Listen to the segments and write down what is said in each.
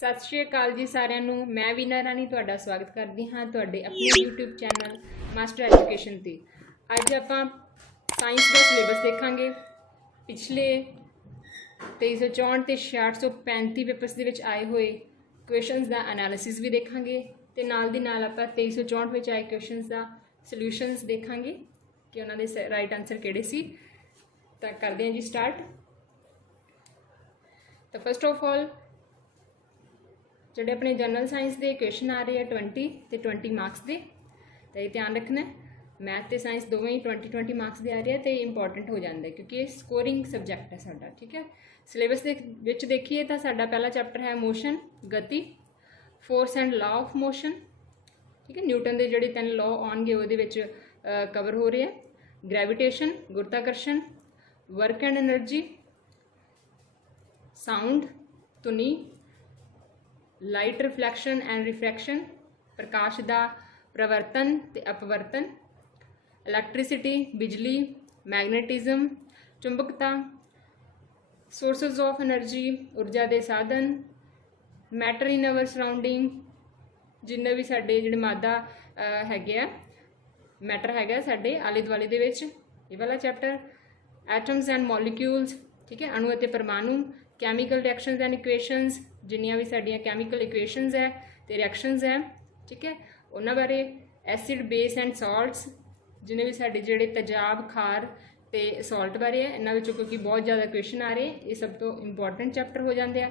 सत श्री अकाल जी सारिਆਂ ਨੂੰ। मैं वीना रानी ਤੁਹਾਡਾ स्वागत करती हाँ ਤੁਹਾਡੇ अपने यूट्यूब चैनल मास्टर एजुकेशन ਤੇ। ਅੱਜ ਆਪਾਂ ਸਾਇੰਸ ਦਾ ਸਿਲੇਬਸ ਦੇਖਾਂਗੇ। ਪਿਛਲੇ 2364 ਤੇ 6635 ਪੇਪਰਸ ਦੇ ਵਿੱਚ ਆਏ ਹੋਏ ਕੁਐਸਚਨਸ ਦਾ ਐਨਾਲਿਸਿਸ ਵੀ ਦੇਖਾਂਗੇ ਤੇ ਨਾਲ ਦੀ ਨਾਲ ਆਪਾਂ 2364 ਵਿੱਚ ਆਏ ਕੁਐਸਚਨਸ ਦਾ ਸੋਲੂਸ਼ਨਸ ਦੇਖਾਂਗੇ ਕਿ ਉਹਨਾਂ ਦੇ ਰਾਈਟ ਆਨਸਰ ਕਿਹੜੇ ਸੀ। ਤਾਂ ਕਰਦੇ ਹਾਂ ਜੀ ਸਟਾਰਟ। ਤਾਂ ਫਸਟ ਆਫ ਆਲ ਜਿਹੜੇ ਆਪਣੇ ਜਨਰਲ ਸਾਇੰਸ ਦੇ ਕੁਐਸਚਨ ਆ ਰਹੇ ਆ 20 ਤੇ 20 ਮਾਰਕਸ ਦੇ, ਤਾਂ ਇਹ ਧਿਆਨ ਰੱਖਣਾ। मैथ ਤੇ ਸਾਇੰਸ ਦੋਵੇਂ ਹੀ 20 ਮਾਰਕਸ ਦੇ ਆ ਰਹੇ ਆ ਤੇ ਇੰਪੋਰਟੈਂਟ ਹੋ ਜਾਂਦਾ ਕਿਉਂਕਿ ਇਹ ਸਕੋਰਿੰਗ ਸਬਜੈਕਟ ਹੈ ਸਾਡਾ। ਠੀਕ ਹੈ, ਸਿਲੇਬਸ ਦੇ ਵਿੱਚ ਦੇਖੀਏ ਤਾਂ ਸਾਡਾ ਪਹਿਲਾ ਚੈਪਟਰ ਹੈ ਮੋਸ਼ਨ, ਗਤੀ, force and law of motion. ਠੀਕ ਹੈ, ਨਿਊਟਨ ਦੇ ਜਿਹੜੇ 3 ਲਾਅ ਆਉਣਗੇ ਉਹਦੇ ਵਿੱਚ ਕਵਰ ਹੋ ਰਹੇ ਆ। Gravitation, ਗੁਰਤਾਕਰਸ਼ਣ, work and energy, sound, ਧੁਨੀ, ਲਾਈਟ ਰਿਫਲੈਕਸ਼ਨ ਐਂਡ ਰਿਫਰੈਕਸ਼ਨ, ਪ੍ਰਕਾਸ਼ ਦਾ प्रवर्तन ते अपवर्तन, इलैक्ट्रिसिटी बिजली, मैगनेटिज्म चुंबकता, सोर्सेज ऑफ एनर्जी ऊर्जा के साधन, मैटर इन अवर सराउंडिंग जिन्ने भी साडे जिहड़े मादा हैगे आ मैटर हैगा साडे आले दुआले दे विच, ये वाला चैप्टर। एटम्स एंड मॉलिक्यूल्स, ठीक है, अणु अते परमाणु, कैमिकल रिएक्शंस एंड इक्वेशंस जिन्नियां भी साडियां कैमिकल इक्वेशंस है ते रिएक्शंस है, ठीक है, उन्होंने बारे। एसिड, बेस एंड सॉल्ट्स जिन्हें भी साढ़े जोड़े तेजाब, खार ते सॉल्ट बारे है, इन्होंने क्योंकि बहुत ज़्यादा क्वेश्चन आ रहे, ये सब तो इंपॉर्टेंट चैप्टर हो जाते हैं।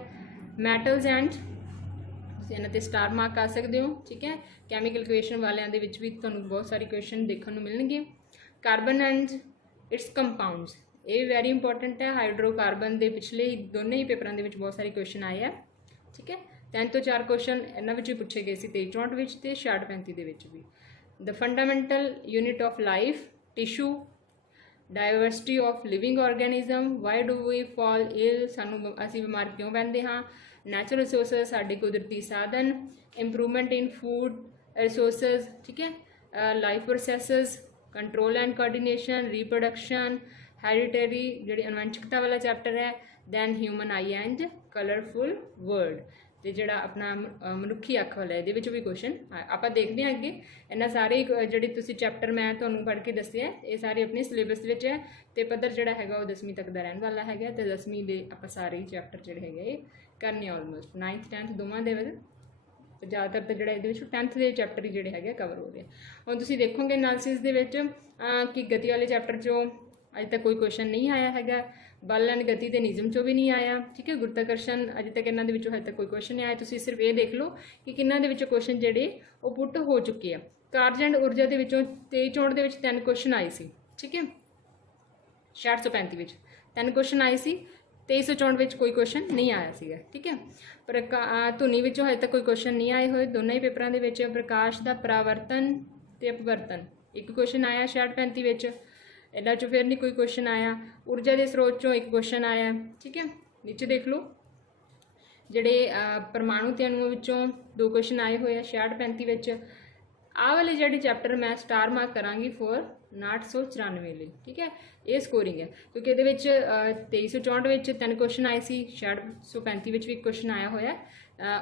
मैटल्स एंड इन्होंने ते स्टार मार्क आ सकते हो, ठीक है। कैमिकल इक्वेशन वालों के भी तुहानूं बहुत सारे क्वेश्चन देखने को मिलणगे। कार्बन एंड इट्स कंपाउंड्स, ये भी वैरी इंपॉर्टेंट है। हाइड्रोकार्बन के पिछले ही दोनों ही पेपरों के बहुत सारे क्वेश्चन आए हैं, ठीक है। 3 ਤੋਂ 4 क्वेश्चन इन्होंने पूछे गए थे 2364 ते 6635 भी। The fundamental unit of life, tissue, diversity of living organism, why do we fall ill, सानू असी बीमार क्यों पैंदे हाँ, नैचुरल रिसोर्सिस साडे कुदरती साधन, इंप्रूवमेंट इन फूड रिसोर्सिस, ठीक है, life processes, control and coordination, reproduction, heredity जी अनुवंशिकता वाला चैप्टर है। Then human eye and colourful world ਤੇ ਜਿਹੜਾ ਆਪਣਾ ਮਨੁੱਖੀ ਅੱਖ ਵਾਲਾ ਇਹਦੇ ਵਿੱਚ ਵੀ ਕੁਐਸਚਨ ਆਪਾਂ ਦੇਖਦੇ ਹਾਂ ਅੱਗੇ। ਇਹਨਾਂ ਸਾਰੇ ਜਿਹੜੇ ਤੁਸੀਂ ਚੈਪਟਰ ਮੈਂ ਤੁਹਾਨੂੰ ਪੜ੍ਹ ਕੇ ਦੱਸਿਆ ਇਹ ਸਾਰੇ ਆਪਣੇ ਸਿਲੇਬਸ ਵਿੱਚ ਹੈ ਤੇ ਪੱਧਰ ਜਿਹੜਾ ਹੈਗਾ ਉਹ 10ਵੀਂ ਤੱਕ ਦਾ ਰਹਿਣ ਵਾਲਾ ਹੈਗਾ ਤੇ 10ਵੀਂ ਦੇ ਆਪਾਂ ਸਾਰੇ ਚੈਪਟਰ ਜਿਹੜੇ ਹੈਗੇ ਇਹ ਕਰਨੇ ਆਲਮੋਸਟ 9th 10th ਦੋਵਾਂ ਦੇ ਵਿੱਚ ਜ਼ਿਆਦਾਤਰ ਤਾਂ ਜਿਹੜਾ ਇਹਦੇ ਵਿੱਚ 10th ਦੇ ਚੈਪਟਰ ਹੀ ਜਿਹੜੇ ਹੈਗੇ ਕਵਰ ਹੋ ਰਹੇ। ਹੁਣ ਤੁਸੀਂ ਦੇਖੋਗੇ ਐਨਾਲਿਸਿਸ ਦੇ ਵਿੱਚ ਕਿ ਗਤੀ ਵਾਲੇ ਚੈਪਟਰ 'ਚੋਂ अजे तक कोई क्वेश्चन नहीं आया है। बल एंड गति ते निज़म चो भी नहीं आया, ठीक है। गुरुत्वाकर्षण अजे तक इन्हों के हजे तक कोई क्वेश्चन नहीं आया। तुसीं सिर्फ ये देख लो कि किन्हों के क्वेश्चन जोड़े वो पुट हो चुके हैं। कार्ज एंड ऊर्जा के 2364 के 3 क्वेश्चन आए सी, ठीक है। 6635 3 क्वेश्चन आए सी, 2364 कोई क्वेश्चन नहीं आया सीगा, ठीक है। पर धुनी हजे तक कोई क्वेश्चन नहीं आए हुए दोनों ही पेपरों के। प्रकाश का परावर्तन ते अपवर्तन एक क्वेश्चन आया 6635 इन्हों चो फिर नहीं कोई क्वेश्चन आया। ऊर्जा के स्रोत चों एक क्वेश्चन आया, ठीक है। नीचे देख लो जोड़े परमाणु ते अणुओं विचों 2 क्वेश्चन आए हुए हैं 6635। आह वाले जोड़े चैप्टर मैं स्टार मार्क कराँगी फॉर 994 लिए, ठीक है। ये स्कोरिंग है क्योंकि ये 2364 3 क्वेश्चन आए सी, 6635 भी एक क्वेश्चन आया होया।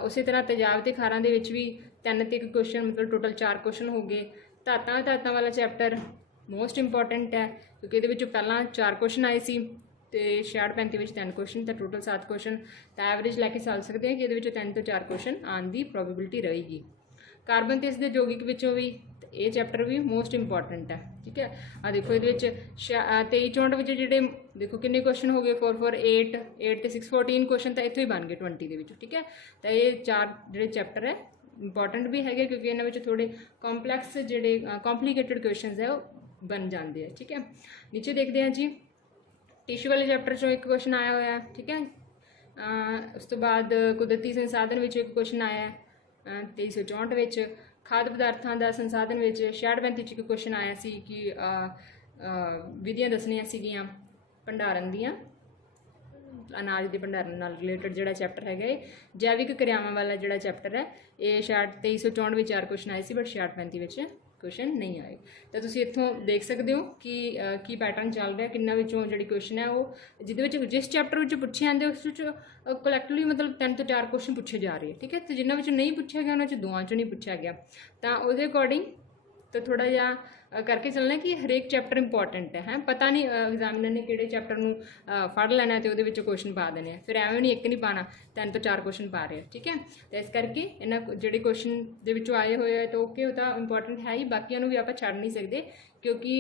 उस तरह तेजाब ते खारां दे विच भी 3 ते 1 क्वेश्चन मतलब टोटल 4 क्वेश्चन हो गए। धातां वाला चैप्टर मोस्ट इंपॉर्टेंट है क्योंकि ये पहला 4 क्वेश्चन आए सी तो 6635 3 क्वेश्चन तो टोटल 7 क्वेश्चन तो एवरेज लैके चल सकते हैं कि ये 3 तो 4 क्वेश्चन आने की प्रोबेबिलिटी रहेगी। कार्बन तो इसके यौगिक भी ये चैप्टर भी मोस्ट इंपॉर्टेंट है, ठीक है। आ देखो ये 2364 जोड़े देखो कितने क्वेश्चन हो गए 4 4 8 8 तो 6 14 क्वेश्चन तो इतों ही बन गए 20 के, ठीक है। तो ये 4 जो चैप्टर है इंपॉर्टेंट भी है क्योंकि इन्होंने थोड़े कॉम्पलैक्स जोड़े कॉम्पलीकेटेड क्वेश्चन है बन जाते हैं, ठीक है। नीचे देखते हैं जी टिशू वाले चैप्टर चो एक क्वेश्चन आया हुआ है, ठीक है। उस तो बाद कुदरती संसाधन में एक क्वेश्चन आया है 2364। खाद्य पदार्थों का संसाधन में 6635 एक क्वेश्चन आया सी कि विधियां दसनियां सीगियां भंडारण दियां, अनाज के भंडारण नाल रिलेटेड जोड़ा चैप्टर है। जैविक क्रियावां वाला जोड़ा चैप्टर है ये 2364 4 क्वेश्चन आए सी बट 6635 क्वेश्चन नहीं आए। तो तुसीं इत्थों देख सकते हो कि की पैटर्न चल रहा, किन्ना विचों जिहड़े क्वेश्चन है वो जिहदे जिस चैप्टर विच पूछे आंदे उस कलैक्टिवली मतलब 3 तो 4 क्वेश्चन पूछे जा रहे हैं, ठीक है। तो जिन्होंने विचों नहीं पूछा गया उन्होंने दोवां चों नहीं पूछा गया, तो उहदे अकॉर्डिंग तो थोड़ा जिहा करके चलना कि हरेक चैप्टर इंपॉर्टेंट है पता नहीं एग्जामिनर ने किहड़े चैप्टर नूं फड़ लैना तो उहदे विच क्वेश्चन पा देने, फिर एवें नहीं एक नहीं पाना 3 तो 4 क्वेश्चन पा रहे, ठीक है। तो इस करके इन्हां जिहड़े क्वेश्चन दे विचों आए हुए तो ओके वो तो इंपॉर्टेंट है ही, बाकियां नूं भी आपां छड्ड नहीं सकते क्योंकि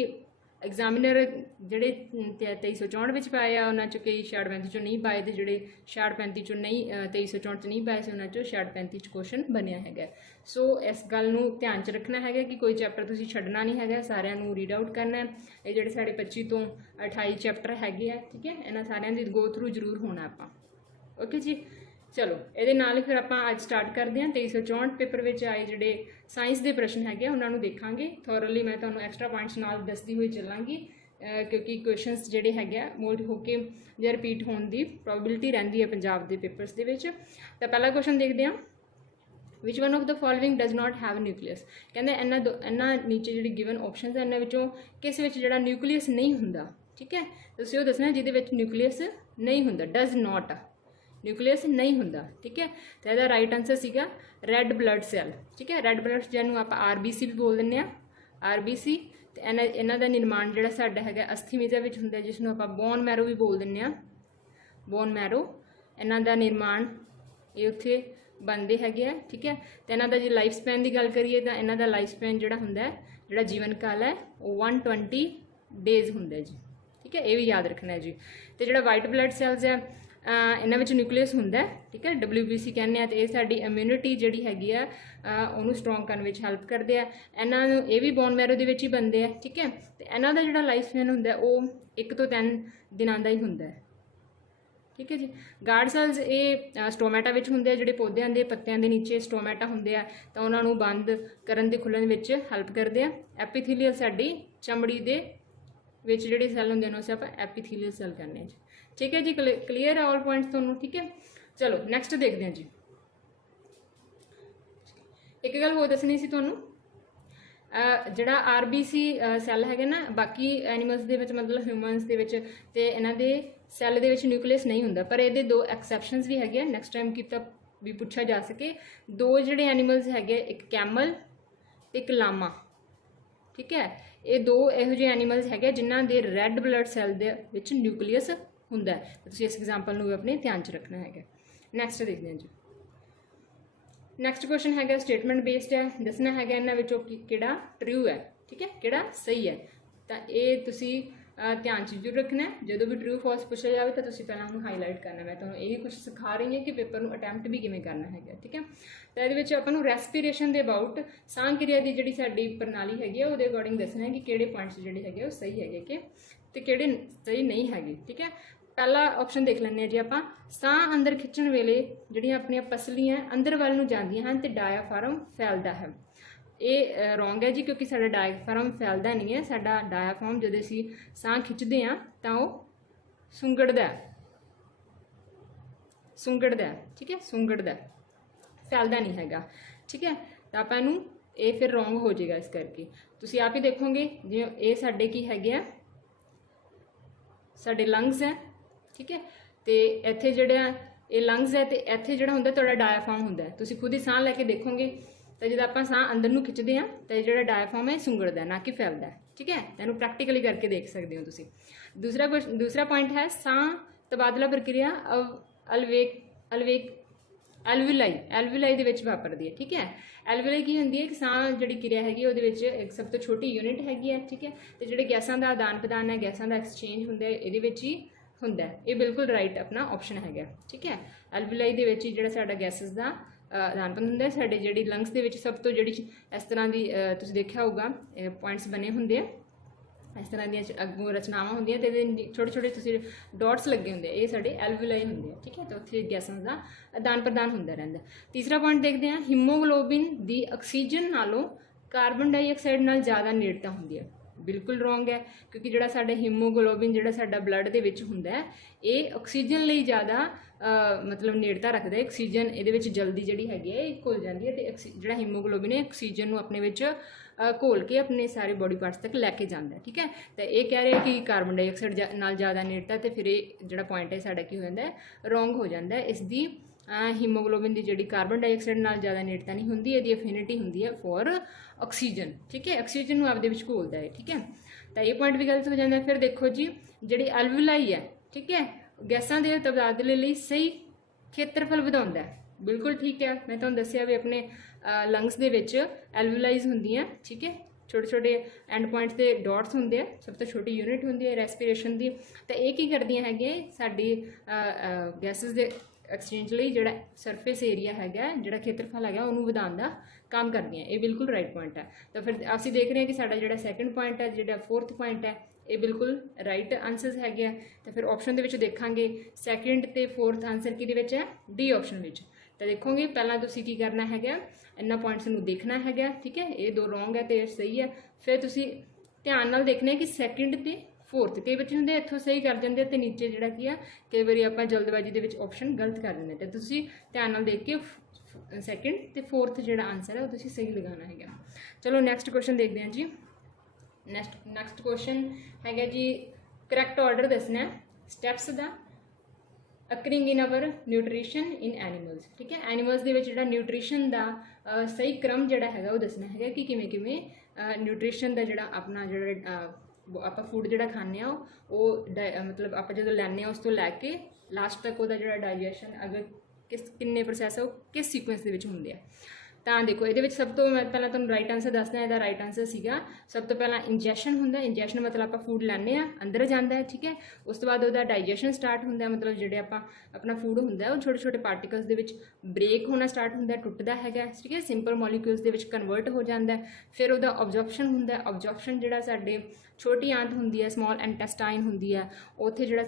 एग्जामिनर जिहड़े 2364 विच पाए आ उन्हां चों कई 66-35 चों नहीं पाए, तो जिहड़े 66-35 चों नहीं 2364 च नहीं पाए से उन्हां चों 66-35 च क्वेश्चन बनिया हैगा। सो इस गल नूं ध्यान च रखना है कि कोई चैप्टर तुसीं छड्डना नहीं है, सारिਆਂ नूं रीड आउट करना है। ये जिहड़े साडे 25 तो 28 चैप्टर हैगे आ, ठीक है, इन्हां सारिਆਂ दी गो थ्रू जरूर होना आपां, ओके जी। चलो ये नाल फिर आप अज स्टार्ट करते हैं 2364 पेपर में आए जोड़े साइंस के प्रश्न है उन्होंने देखा थोरली, मैं तुम्हें एक्सट्रा पॉइंट्स नाल दसती हुई चलांगी क्योंकि क्वेश्चनस जोड़े है मोल्ड होके जो रिपीट होने की प्रोबेबिलिटी रही है पंजाब के पेपर्स के। तो पहला क्वेश्चन देखते हैं, which one of the following does not have nucleus. कहते इन्होंने नीचे जी गिवन ऑप्शन है इन्होंने किस जो न्यूक्लियस नहीं होंदा, ठीक है। तुसीं वो दसना जिहदे विच न्यूक्लियस नहीं होंदा, डज नॉट न्यूक्लियस नहीं होंदा, ठीक है। तो यदा राइट आंसर सीगा रैड ब्लड सैल, ठीक है। रैड ब्लड सैल नूं आपां RBC भी बोल दिंदे आ, RBC। तो इन्हां दा निर्माण जिहड़ा साडा हैगा अस्थि मेजा विच हुंदा, जिसनूं आपां बोन मैरो भी बोल दिंदे आ, बोन मैरो। इन्हां दा निर्माण ये उत्थे बनते हैगे, ठीक है। तो इन्हां दा जे लाइफ स्पैन की गल करिए तो इन्हां दा लाइफ स्पैन जिहड़ा हुंदा है, जिहड़ा जीवन काल है वो 120 डेज हुंदा जी, ठीक है। ये भी याद रखना है जी। तो जिहड़ा वाइट ब्लड सैल्स है इन्हां विच न्यूक्लियस हुंदा है, ठीक है, WBC कहने तो ये साडी इम्यूनिटी जिहड़ी हैगी आ उहनूं स्ट्रोंग करने विच हेल्प करदे आ। इन्हां नूं ये भी बोन मैरो दे विच ही बनदे आ, ठीक है। तो इन्हां दा जिहड़ा लाइफ स्पैन हुंदा है वो 1 तो 3 दिनां दा ही हुंदा है, ठीक है जी। गार्ड सैल्स ये स्टोमैटा विच हुंदे आ, जिहड़े पौधिਆਂ ਦੇ पत्तिਆਂ ਦੇ नीचे स्टोमैटा हुंदे आ तो उन्हां नूं बंद करन ते खुल्लण विच हेल्प करदे आ। एपीथीलियल साडी चमड़ी दे विच जिहड़े सैल हुंदे ने उस आपां एपीथीलियल सैल कहने जी, ठीक है जी। क्लीयर है ऑल पॉइंट्स तुहानूं, ठीक है। चलो नैक्सट देखते हैं जी। एक गल होर दसनी सी तुहानूं, जिहड़ा RBC सैल है ना बाकी एनीमल्स दे विच मतलब ह्यूमनस दे विच ते इन्हां दे सैल दे विच न्यूक्लियस नहीं हुंदा, पर ये 2 एक्सैप्शनस भी है, नैक्सट टाइम किता भी पूछा जा सके। 2 जिहड़े एनीमल्स है, एक कैमल ते एक लामा, ठीक है। ये 2 इहो जिहे एनीमल्स है जिन्हां दे रैड ब्लड सैल दे विच न्यूक्लियस हुंदा है। तो तुसीं इस एग्जाम्पल नूं भी अपने ध्यान च रखना है। नैक्सट देखते हैं जी। नैक्सट क्वेश्चन है स्टेटमेंट बेस्ड है, दसना है इन्हां विचों किहड़ा ट्रू है, ठीक है, किहड़ा सही है। तो ये तुसीं ध्यान च जरूर रखना है, जो भी ट्रू फॉल्स पूछा जाए तो तुसीं पहलां उहनूं हाईलाइट करना। मैं तुहानूं यही कुछ सिखा रही हूँ कि पेपर नूं अटैम्प्ट भी किवें करना है, ठीक है। तो ये आपां नूं रैसपीरेशन के अबाउट साह क्रिया की जिहड़ी साडी प्रणाली हैगी उहदे अकॉर्डिंग दसना है कि किहड़े पॉइंट्स जिहड़े हैगे वो सही है कि ते किहड़े सही नहीं है, ठीक है। पहला ऑप्शन देख लैंदे जी आपां, साह अंदर खिच्चण वेले जिहड़ियां अपनियां पसलियां अंदर वल नूं जांदियां हन ते डायाफार्म फैलदा है। ये रोंग है जी क्योंकि साडा डायाफार्म फैलदा नहीं है, साडा डायाफार्म जदों असीं साह खिच्चदे हां तां ओह सुंगड़दा है, ठीक है, सुंगड़दा फैलदा नहीं हैगा, ठीक है। तो आपां नूं ये फिर रोंग हो जाएगा। इस करके तुसीं आप ही देखोगे जिवें ये साडे की हैगे आ साडे लंग्स है, ठीक है। तो इत्थे जिहड़ा ये लंग्स है तो इत्थे जिहड़ा हुंदा तुहाडा डायाफार्म हुंदा है। तुसीं खुद ही साह लैके देखोगे तो जब आप साह अंदर नूं खिच्चदे हां तो जिहड़ा डायाफार्म है सुंगड़दा ना कि फैलदा है, ठीक है। इहनूं प्रैक्टिकली करके देख सकते हो तुसीं। दूसरा पॉइंट है साह तबादला प्रक्रिया एलविलाई दे विच वापरदी है, ठीक है। एलविलाई की हुंदी है कि साह जिहड़ी क्रिया हैगी उहदे विच एक सब तो छोटी यूनिट हैगी है, ठीक है। तो जिहड़े गैसां दा आदान प्रदान है, गैसां दा एक्सचेंज हुंदा है, इहदे विच ही हुंदा है। ये बिल्कुल राइट अपना ऑप्शन है, ठीक है। एलविलाई दे विच ही जिहड़ा साडा गैसेस दा आदान प्रदान हुंदा है। साडे जिहड़ी लंग्स दे विच सब तो जिहड़ी इस तरह की तुसीं देखिया होगा पॉइंट्स बने हुंदे आ, इस तरह दी अगों रचनावां हुंदियां ते छोटे छोटे तुसीं डॉट्स लगे हुंदे, ये साडे एलविलाई हुंदे आ, ठीक है। तो उत्थे गैसां दा आदान प्रदान हुंदा रहिंदा। तीसरा पॉइंट देखते हैं, हीमोग्लोबिन दी ऑक्सीजन नालों कार्बन डाइऑक्साइड नाल ज़्यादा नेड़ता हुंदी है। बिल्कुल रोंग है क्योंकि जिहड़ा साडा हीमोग्लोबिन जिहड़ा साडा ब्लड दे विच हुंदा है ये ऑक्सीजन लई ज़्यादा मतलब नेड़ता रखदा है। ऑक्सीजन इहदे विच जल्दी जिहड़ी हैगी है घुल जांदी है ते जिहड़ा हीमोग्लोबिन है ऑक्सीजन नूं अपने विच घोल के अपने सारे बॉडी पार्ट्स तक लैके जाता है। ठीक है, तो ये कह रहे हैं कि कार्बन डाइऑक्साइड नाल ज़्यादा नेड़ता, तो फिर ये जो पॉइंट है साड़ा की हो जाता है रोंग हो जाता है। इसकी हीमोग्लोबिन की जी कार्बन डाइऑक्साइड नाल ज़्यादा नेड़ता नहीं होंगी, यदि एफिनिटी होंगी है फॉर ऑक्सीजन। ठीक है, ऑक्सीजन को आपदे विच घोलता है। ठीक है, तो ये पॉइंट भी गलत हो जाता है। फिर देखो जी जी एल्वुलाई है, ठीक है, गैसां के तबादले लिए सही खेत्रफल ਵਧਾਉਂਦਾ है। बिल्कुल ठीक है, मैं तुहानूं दस्सिया भी अपने लंग्स दे विच एल्वुलाइज होंदियां। ठीक है, छोटे छोटे एंड पॉइंट्स के डॉट्स होंदे आ, सब तो छोटी यूनिट होंदी है रेस्पिरेशन की। तो ये की करदियां हैगियां साडी गैसेस के एक्सचेंज लिए जोड़ा सरफेस एरिया है जोड़ा खेत्रफल है उन्होंने ਵਧਾਉਣ का काम करदियां। ये बिल्कुल राइट पॉइंट है। तो फिर असीं देख रहे हैं कि साडा जोड़ा सैकेंड पॉइंट है, जोड़ा फोर्थ पॉइंट है, ये बिल्कुल राइट आंसर्स है। तो फिर ऑप्शन के देखांगे सैकेंड तो फोर्थ आंसर कि है डी ऑप्शन में। तो देखोगे पहला तुसीं की करना है, इन्होंने पॉइंट्स में देखना है। ठीक है, ये दो रोंग है तो सही है। फिर तुसीं ध्यान नाल देखना है कि सैकेंड तो फोर्थ कई बच्चे होंगे इत्थों सही कर देंगे, तो नीचे जोड़ा की है कई बार आप जल्दबाजी के ऑप्शन गलत कर देंगे। तो तुसीं ध्यान नाल देख के सैकेंड तो फोर्थ जो आंसर है वो तुसीं सही लगाना है। चलो नैक्सट क्वेश्चन देखते हैं जी। नैक्सट क्वेश्चन है जी करैक्ट ऑर्डर दसना है स्टैप्स का occurring in our nutrition in animals. ठीक है, एनीमल्स के जो न्यूट्रीशन का सही क्रम जोड़ा है वो दसना है कि किमें किमें न्यूट्रीशन का जोड़ा अपना जो आप फूड जो खाने वो मतलब आप जो लैने उस तो लैके लास्ट तक वो जो डाइजैशन अगर किस किन्ने प्रोसैस है वो किस सीक्वेंस के होंगे। तो देखो ये सब तो मैं पहले तुहानूं राइट आंसर दसदा, इसका राइट आंसर सीगा सब तो पहला इंजैशन होंदा। इंजैशन मतलब आप फूड लैने अंदर जाता है। ठीक है, उस तो बाद वह डाइजैशन स्टार्ट होंदा, मतलब जोड़े आप अपना फूड होंदा वो छोटे छोटे पार्टिकल्स के ब्रेक होना स्टार्ट होंदा, टुटदा है। ठीक है, सिंपल मॉलीक्यूल्स के कन्वर्ट हो जाता है। फिर वह ऑब्जॉर्प्शन होंदा, ऑब्जॉर्प्शन जोड़ा साडे छोटी आंत होंदी है स्मॉल इंटेस्टाइन होंदी है, उत्थे जोड़ा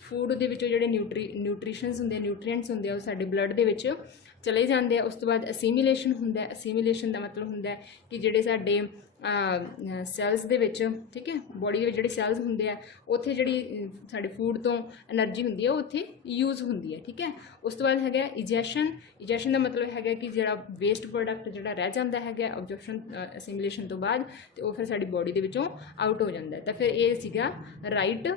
फूड के जोड़े न्यूट्रीशनस होंदे न्यूट्रीएंट्स होंदे वो साडे ब्लड दे विच चले जाते हैं। उस तो बाद असीमिलेशन होंदा है। असीमिलेशन का मतलब होंदा है कि जोड़े साडे सैल्स दे विच, ठीक है, बॉडी के जोड़े सैल्स होंदे हैं उत्थे जिहड़ी साडे फूड तो एनर्जी होंदी है उत्थे यूज़ होंदी है। ठीक है, उस तो बाद है इजैशन। इजैशन का मतलब है कि जोड़ा वेस्ट प्रोडक्ट जोड़ा रह जाता है ऑब्जॉर्प्शन असीमिलेशन तो बाद, तो वो फिर साडी बॉडी के विचों आउट हो जाता है। तो फिर ये सीगा राइट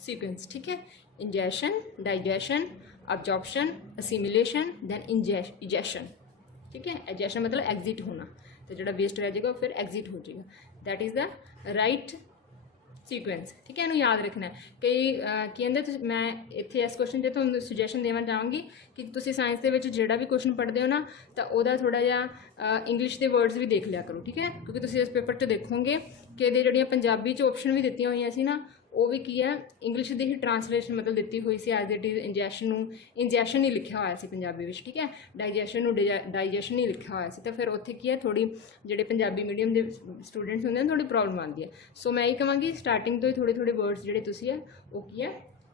सीक्वेंस। ठीक है, injection, डाइजैशन, absorption, assimilation, then ingestion। ठीक है, एजेशन मतलब एग्जिट होना, तो जो वेस्ट रह जाएगा फिर एग्जिट हो जाएगा। That is the right sequence. ठीक है, इन्हू याद रखना है। कई कहते मैं इतने इस क्वेश्चन से तुहानूं सुजैशन देना चाहूँगी कि तुसीं साइंस के जोड़ा भी क्वेश्चन पढ़ते हो ना तो वह थोड़ा जिहा इंग्लिश के वर्ड्स भी देख लिया करो। ठीक है, क्योंकि तुसीं इस पेपर 'च देखोगे कि ये जोड़ियाँ पंजाबी ऑप्शन भी दित्तियां हुई सी ना, वो भी की है इंग्लिश की ही ट्रांसलेशन मतलब दी हुई सी as it is injection injection ही लिखा हुआ सी पंजाबी में। ठीक है, डाइजैशन डाइजैशन ही लिखा हुआ सी, तो फिर उत्थे की है थोड़ी जोड़े पंजाबी मीडियम के स्टूडेंट्स होंगे थोड़ी प्रॉब्लम आती है। सो मैं यही कहांगी स्टार्टिंग तो ही थोड़े थोड़े वर्ड्स जोड़े तुसीं है वो की है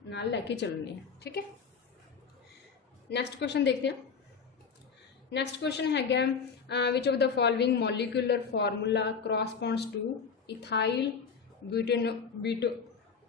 नाल लैके चलने हैं। ठीक है, नैक्सट क्वेश्चन देखते हैं। नैक्सट क्वेश्चन है which of the following molecular formula corresponds to ethyl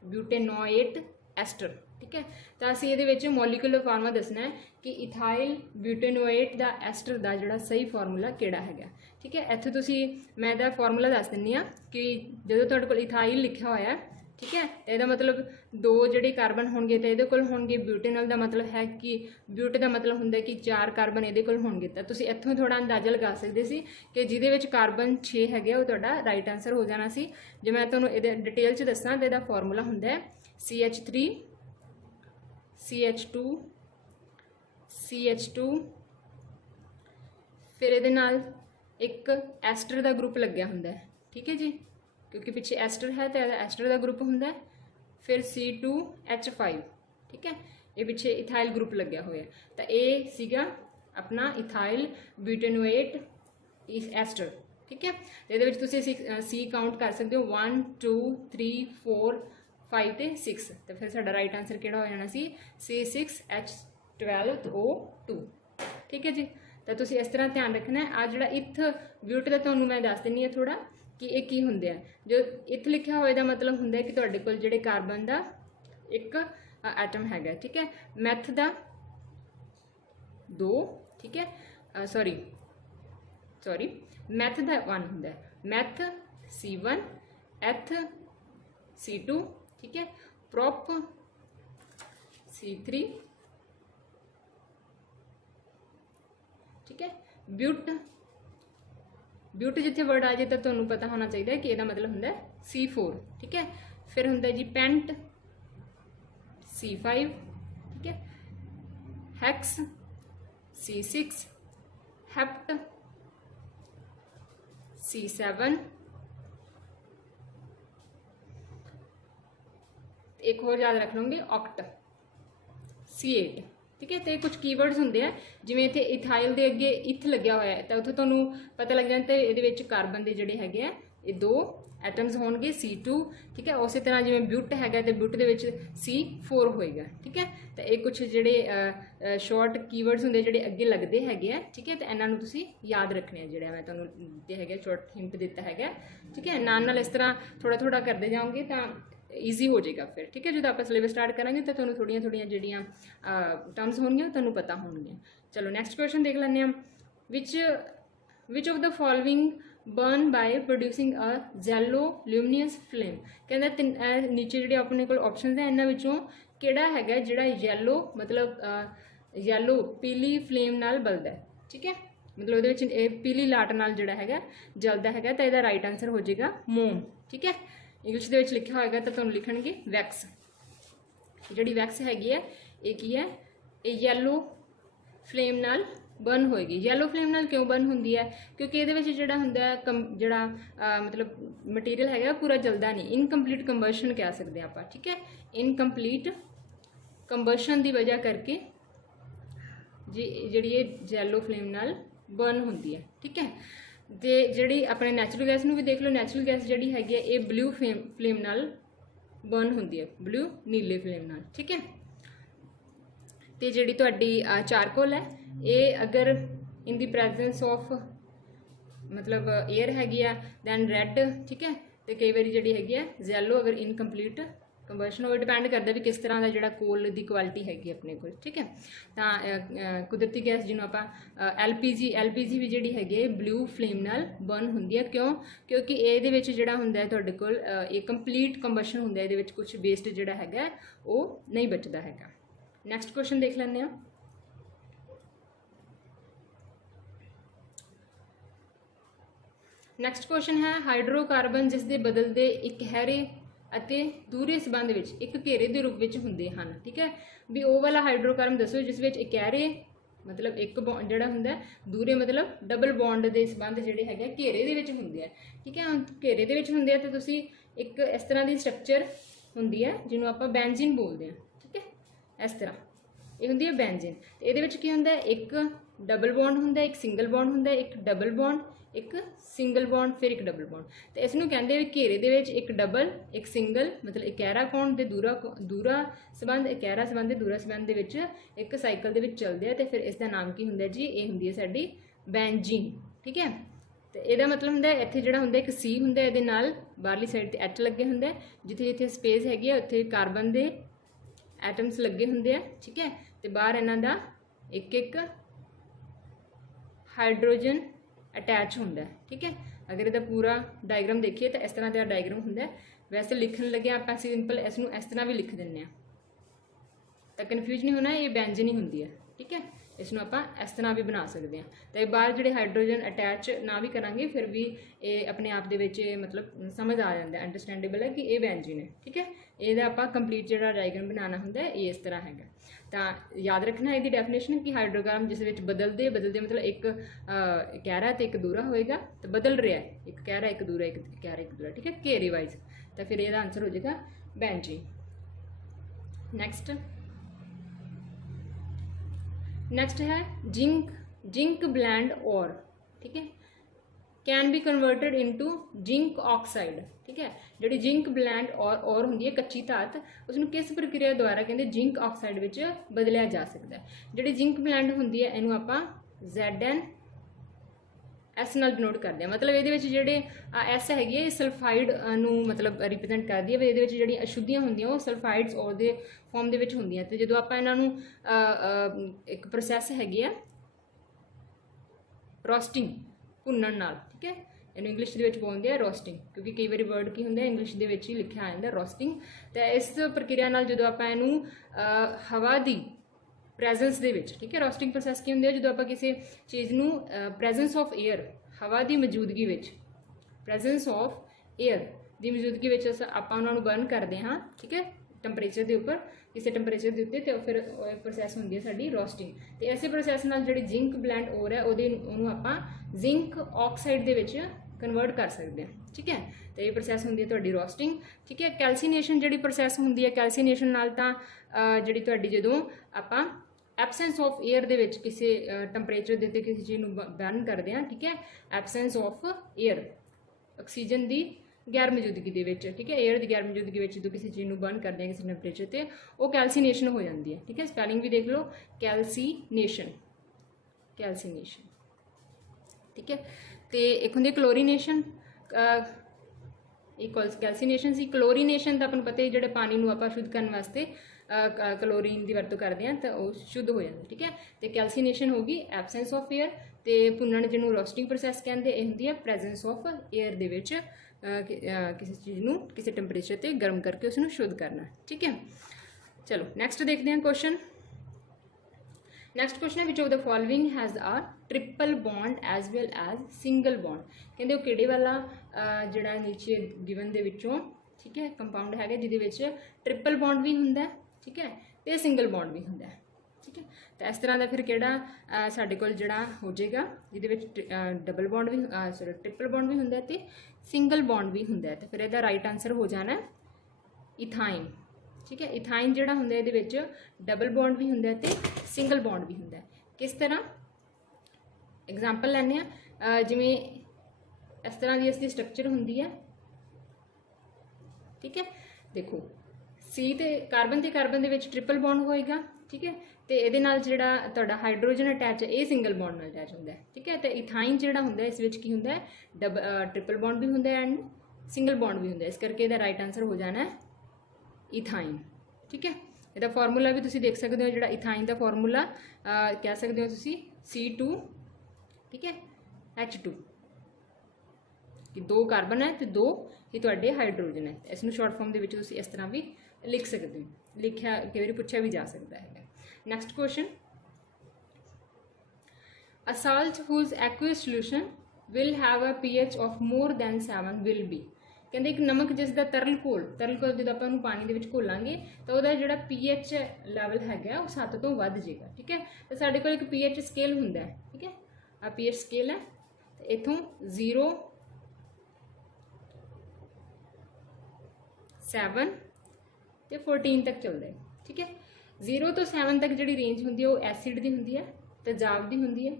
butanoate ester. ठीक है, तो असीं इहदे विच मॉलिक्यूलर फार्मूला दसना है कि इथाइल ब्यूटेनोएट दा एस्टर का जोड़ा सही फार्मूला किहड़ा है। ठीक है, इत्थे तुसीं मैं इहदा फार्मूला दस दिंदी हां कि जदों तुहाडे कोल इथाइल लिखा होया है, ठीक है, तो यदा मतलब दो जोड़े कार्बन होंगे तो ये होंगे ब्यूटेनल का मतलब है कि ब्यूट का मतलब होंगे कि 4 कार्बन ये होंगे। तो तुसीं इत्थों थोड़ा अंदाजा लगा सकते सी कि जिहदे विच कार्बन 6 है वो तुहाडा राइट आंसर हो जाना सी। जो मैं तुहानूं इहदे डिटेल च दस्सां तो इहदा फार्मूला होंदा है CH3 CH2 CH2 फिर इहदे नाल एक एस्टर का ग्रुप लग्या हुंदा है। ठीक है जी, क्योंकि पिछे एस्टर है तो एस्टर का ग्रुप होंगे। फिर C2H5, ठीक है, ये पिछे इथाइल ग्रुप लग्या हुआ है। तो ये सीगा अपना इथाइल ब्यूटेनोएट एस्टर। ठीक है, तो ये तुसीं सी काउंट कर सकते हो 1 2 3 4 5 ते 6। तो फिर साडा राइट आंसर किहड़ा हो जाना सी C6H12O2। ठीक है जी, तो तुसीं इस तरह ध्यान रखना है। आ जिहड़ा इथ ब्यूट का तुहानूं मैं दस दिंदी हां थोड़ा कि ये की होंगे है। जो इत्थे लिखा होए दा मतलब होंगे कि तुहाडे कोल जिहड़े कार्बन का एक एटम है। ठीक है, मैथ का 2, ठीक है, सॉरी सॉरी मैथ का 1 होंगे, मैथ C1, एथ C2, ठीक है, प्रॉप C3, ठीक है, ब्यूट ब्यूट जिथे वर्ड आ जाए तो तुम्हें पता होना चाहिए कि यदा मतलब होंगे C4, ठीक है। फिर होंगे जी पेंट C5, ठीक है, हैक्स C6, हेप्ट C7, एक और याद रख लूँगी ऑक्ट C8, ठीक है। तो कुछ कीवर्ड्स होंगे हैं जिमें इतने इथाइल के अगे इथ लग्या हुआ है तो उत्थे तुहानूं पता लग जाता है ये कार्बन के जोड़े है ये 2 एटम्स होंगे C2, ठीक है। उस तरह जिमें ब्यूट है तो ब्यूट के C4 होएगा, ठीक है। तो ये कुछ जोड़े शॉर्ट कीवर्ड्स होंगे जोड़े अगे लगते हैं, ठीक है। तो इन्हों तुसीं याद रखने जोड़ा मैं तुहानूं दिते है शॉर्ट हिंट दिता है, ठीक है। नाल इस तरह थोड़ा थोड़ा करते जाओगे तो ईजी हो जाएगा फिर, ठीक है। जो आप सिलेबस स्टार्ट करेंगे तो तुहानूं थोड़ियां थोड़ियां जिहड़ियां टर्म्स होणगियां तुहानूं पता होणगियां। चलो नैक्सट क्वेश्चन देख लैंदे हां। Which of the following burn by producing a yellow luminous flame. कहंदा नीचे जिहड़े अपने कोल ऑप्शनस है इन्हां विचों किहड़ा हैगा जिहड़ा येलो मतलब येलो पीली फ्लेम नाल बलदा है, ठीक है। मतलब उहदे विच पीली लाट नाल जिहड़ा हैगा जलदा हैगा तो इहदा राइट आंसर हो जाएगा मोम, ठीक है। इंग्लिश के लिखा होगा तो तुहानूं लिखणगे वैक्स। जिहड़ी वैक्स हैगी है ये की है, ये येलो फ्लेम नाल बर्न होएगी। येलो फ्लेम नाल क्यों बर्न होंदी है क्योंकि ये जिहड़ा हुंदा है जिहड़ा मतलब मटीरियल हैगा पूरा जलदा नहीं, इनकंप्लीट कंबशन कह सकते हैं आप, ठीक है। इनकंप्लीट कंबशन की वजह करके जी जिहड़ी ये येलो फ्लेम नाल बर्न होंदी है, ठीक है। तो जी अपने नैचुरल गैस में भी देख लो, नैचुरल गैस जी हैगी है ये ब्लू फ्लेम नाल बर्न होंदी है, ब्लू नीले फ्लेम नाल, ठीक है। तो जी तुहाडी चारकोल है ये अगर इन दी प्रेजेंस ऑफ मतलब एयर हैगी है दैन रैड, ठीक है। तो कई बार जी हैगी है येलो अगर इनकंप्लीट कंबशन हो डिपेंड करता भी किस तरह का जो कोल की क्वालिटी हैगी अपने को, ठीक है। तो कुदरती गैस जिन्होंने आप एलपीजी भी जी हैगी ब्लू फ्लेम नाल बर्न होंदी है, क्यों क्योंकि ये जोड़ा होंगे तुहाडे कोल ये कंप्लीट कंबशन होंगे, ये कुछ वेस्ट जोड़ा है वो नहीं बचता है। नैक्सट क्वेश्चन देख लैंदे हां। नैक्सट क्वेश्चन है हाइड्रोकार्बन जिसके बदलते इकहरे ਅਤੇ ਦੂਰੇ संबंध ਵਿੱਚ एक घेरे के रूप में होंगे हैं, ठीक है। भी वो वाला हाइड्रोकार्बन दसो जिस विच इकहरे मतलब एक बॉन्ड जिहड़ा हुंदा दूरे मतलब डबल बॉन्ड के संबंध जिहड़े हैगे घेरे दे विच हुंदे आ, ठीक है। घेरे दे विच हुंदे आ ते तुसीं एक इस तरह की स्ट्रक्चर हुंदी है जिन्हों आपां बेंजीन बोलते हैं, ठीक है। इस तरह ये हुंदी है बेंजीन। तो इहदे विच की हुंदा एक डबल बॉन्ड हुंदा, एक सिंगल बॉन्ड हुंदा, एक डबल बॉन्ड, एक सिंगल बॉन्ड, फिर एक डबल बॉन्ड। तो इसनूं कहंदे भी घेरे दे विच एक डबल एक सिंगल मतलब इकहरा कोण ते दूरा संबंध इकहरा संबंध ते दूरा संबंध दे विच एक साइकिल दे विच चलदे आ। ते फिर इसका नाम की हुंदा जी, ये हुंदी है साडी बेंजीन, ठीक है। तो यदा मतलब हुंदा इत्थे जिहड़ा हुंदा एक सी हुंदा इहदे नाल बाहरली साइड ते एच लगे हुंदे, जिथे जिथे स्पेस हैगी है उत्थे कार्बन दे एटम्स लगे हुंदे आ, ठीक है। तो बाहर इन्हां दा एक एक हाइड्रोजन अटैच होंदा है, ठीक है। अगर इसका पूरा डायग्राम देखिए तो इस तरह का डायग्राम होंदा। वैसे लिखन लगे आप सिंपल इसनूं इस तरह भी लिख दिंदे आ तो कन्फ्यूज नहीं होना, ये बेंजीन ही होंदी है, ठीक है। इसनूं आपां इस तरह भी बना सकते हैं। तो बाहर जिहड़े हाइड्रोजन अटैच ना भी करांगे फिर भी ये अपने आप दे विच मतलब समझ आ जाता है, अंडरस्टैंडेबल है कि ये बेंजीन है, ठीक है। ये आपां कंप्लीट जिहड़ा डायग्राम बनाना होंदा ये इस तरह है। तो याद रखना इसकी डेफिनेशन कि हाइड्रोकार्बन जिस विच बदलते मतलब एक कहरा तो एक दूरा होएगा, तो बदल रहा है एक कहरा एक दूरा एक कहरा एक दूरा, ठीक है, घेरे वाइज। तो फिर यदा आंसर हो जाएगा बेंजीन। नेक्स्ट है जिंक ब्लैंड और, ठीक है, can be converted into zinc oxide, ठीक है। जी जिंक ब्लैंड और होंगी है कच्ची धात उसनूं किस प्रक्रिया द्वारा कहते जिंक ऑक्साइड विच बदलिया जा सकता है। जी जिंक ब्लैंड होंगी है इनू आपां ZnS नाल डिनोट करते हैं। मतलब ये जोड़े एस हैगी सल्फाइड मतलब रिप्रजेंट करती है, ये जी अशुद्धियां होंदियां वो सल्फाइड्स और दे फॉर्म दे विच होंदियां। तो जो आपां इन्हां नूं एक प्रोसैस हैगी है रोस्टिंग ਭੁੰਨਣ ਨਾਲ, ठीक है। ਇਹਨੂੰ ਇੰਗਲਿਸ਼ ਦੇ ਵਿੱਚ ਬੋਲਦੇ ਆ ਰੋਸਟਿੰਗ, ਕਿਉਂਕਿ ਕਈ ਵਾਰੀ ਵਰਡ ਕੀ ਹੁੰਦਾ ਇੰਗਲਿਸ਼ ਦੇ ਵਿੱਚ ਹੀ ਲਿਖਿਆ ਆ ਜਾਂਦਾ ਰੋਸਟਿੰਗ। ਤੇ ਇਸ ਪ੍ਰਕਿਰਿਆ ਨਾਲ ਜਦੋਂ ਆਪਾਂ ਇਹਨੂੰ ਹਵਾ ਦੀ ਪ੍ਰੈਜ਼ੈਂਸ ਦੇ ਵਿੱਚ, ਠੀਕ ਹੈ, ਰੋਸਟਿੰਗ ਪ੍ਰੋਸੈਸ ਕੀ ਹੁੰਦੀ ਹੈ ਜਦੋਂ ਆਪਾਂ ਕਿਸੇ ਚੀਜ਼ ਨੂੰ ਪ੍ਰੈਜ਼ੈਂਸ ਆਫ ਏਅਰ, ਹਵਾ ਦੀ ਮੌਜੂਦਗੀ ਵਿੱਚ, ਪ੍ਰੈਜ਼ੈਂਸ ਆਫ ਏਅਰ ਦੀ ਮੌਜੂਦਗੀ ਵਿੱਚ ਆਪਾਂ ਉਹਨਾਂ ਨੂੰ ਬਰਨ ਕਰਦੇ ਹਾਂ, ਠੀਕ ਹੈ, ਟੈਂਪਰੇਚਰ ਦੇ ਉੱਪਰ, ਕਿਸੇ ਟੈਂਪਰੇਚਰ ਦੇ ਉੱਤੇ, ਤੇ ਫਿਰ ਪ੍ਰੋਸੈਸ ਹੁੰਦੀ ਹੈ ਸਾਡੀ ਰੋਸਟਿੰਗ। ਤੇ ਇਸੇ ਪ੍ਰੋਸੈਸ ਨਾਲ ਜਿਹੜੀ ਜ਼ਿੰਕ ਬਲੈਂਡ ਓਰ ਹੈ ਉਹਨੂੰ ਆਪਾਂ ਜ਼ਿੰਕ ਆਕਸਾਈਡ ਦੇ ਵਿੱਚ ਕਨਵਰਟ ਕਰ ਸਕਦੇ ਹਾਂ, ਠੀਕ ਹੈ। ਤੇ ਇਹ ਪ੍ਰੋਸੈਸ ਹੁੰਦੀ ਹੈ ਤੁਹਾਡੀ ਰੋਸਟਿੰਗ, ਠੀਕ ਹੈ। ਕੈਲਸੀਨੇਸ਼ਨ ਜਿਹੜੀ ਪ੍ਰੋਸੈਸ ਹੁੰਦੀ ਹੈ, ਕੈਲਸੀਨੇਸ਼ਨ ਨਾਲ ਤਾਂ ਜਿਹੜੀ ਤੁਹਾਡੀ ਜਦੋਂ ਆਪਾਂ ਐਬਸੈਂਸ ਆਫ ਏਅਰ ਦੇ ਵਿੱਚ ਕਿਸੇ ਟੈਂਪਰੇਚਰ ਦੇ ਉੱਤੇ ਕਿਸੇ ਚੀਜ਼ ਨੂੰ ਬਰਨ ਕਰਦੇ ਹਾਂ, ਠੀਕ ਹੈ, ਐਬਸੈਂਸ ਆਫ ਏਅਰ, ਆਕਸੀਜਨ ਦੀ ਗੈਰ ਮੌਜੂਦਗੀ ਦੇ ਵਿੱਚ, ਠੀਕ ਹੈ, ਏਅਰ ਦੀ ਗੈਰ ਮੌਜੂਦਗੀ ਵਿੱਚ ਜਦੋਂ ਕਿਸੇ ਚੀਜ਼ ਨੂੰ ਬਰਨ ਕਰਦੇ ਹਾਂ ਕਿਸੇ ਟੈਂਪਰੇਚਰ 'ਤੇ, ਉਹ ਕੈਲਸੀਨੇਸ਼ਨ ਹੋ ਜਾਂਦੀ ਹੈ, ਠੀਕ ਹੈ। ਸਪੈਲਿੰਗ ਵੀ ਦੇਖ ਲਓ, ਕੈਲਸੀਨੇਸ਼ਨ, ਕੈਲਸੀਨੇਸ਼ਨ, ठीक है। तो एक होंगे क्लोरीनेशन, एक कैल्सीनेशन सी। क्लोरीनेशन तो अपन पता ही जो पानी को आप शुद्ध करने वास्ते क्लोरीन की वरतों करते हैं तो वह शुद्ध हो जाता, ठीक है। तो कैल्सीनेशन होगी एबसेंस ऑफ एयर, तो भुनन जिन्हों रोस्टिंग प्रोसैस कहते हैं होंगी है प्रेजेंस ऑफ एयर दे विच किसी चीज़ को किसी टैंपरेचर पर गर्म करके उसनों शुद्ध करना, ठीक है। चलो नैक्सट देखते हैं क्वेश्चन। नैक्सट क्वेश्चन है which of the following has a triple bond as well as single bond. कहते वो किहड़े वाला जिहड़ा नीचे गिवन दे विचों, ठीक है, कंपाउंड है जिहदे विच ट्रिपल बॉन्ड भी हुंदा है, ठीक है, तो सिंगल बॉन्ड भी हुंदा है, ठीक है। तो इस तरह का फिर किहड़ा साडे कोल जिहड़ा हो जाएगा जिहदे विच डबल बॉन्ड भी सॉरी ट्रिपल बॉन्ड भी हुंदा है ते सिंगल बॉन्ड भी हुंदा है। तो फिर इहदा राइट आंसर हो जाना इथाइन, ठीक है। इथाइन जिहड़ा हुंदा इहदे विच डबल बॉन्ड भी हुंदा है ते सिंगल बॉन्ड भी हुंदा है। किस तरह एग्जाम्पल लैने आ, जिवें इस तरह की इसकी स्ट्रक्चर हुंदी है, ठीक है। देखो सी ते कार्बन दे विच ट्रिपल बॉन्ड होएगा, ठीक है, तो ये जिहड़ा तुहाडा हाइड्रोजन अटैच है ये सिंगल बॉन्ड नाल अटैच हुंदा है, ठीक है। तो इथाइन जिहड़ा हुंदा इस विच की हुंदा है ट्रिपल बॉन्ड भी हुंदा है एंड सिंगल बॉन्ड भी हुंदा है, इस करके इहदा राइट आंसर हो जाना है इथाइन, ठीक है। इसका फॉर्मूला भी तुसीं देख सकते हो, जिहड़ा इथाइन का फॉर्मूला कह सकते हो तुसीं C2, ठीक है, H2 कि 2 कार्बन है तो 2 ही तुहाडे हाइड्रोजन है। इसनूं शॉर्ट फॉर्म दे विच तुसीं इस तरह भी लिख सकते हो, लिखा कई बार पूछा भी जा सकता है। Next question, a salt whose aqueous solution will have a pH of more than 7 will be. कहते एक नमक जिसका तरल घोल जो आप पानी के घोलांगे तो वह जो pH लैवल है वह 7 तो वध जाएगा, ठीक है। तो साढ़े को एक pH स्केल होंगे, ठीक है, आ pH स्केल है, तो इतों 0 7 तो 14 तक चलता है, ठीक है। 0 तो 7 तक जी रेंज होंगी वो एसिड की होंगी है, तेजाब की होंगी है,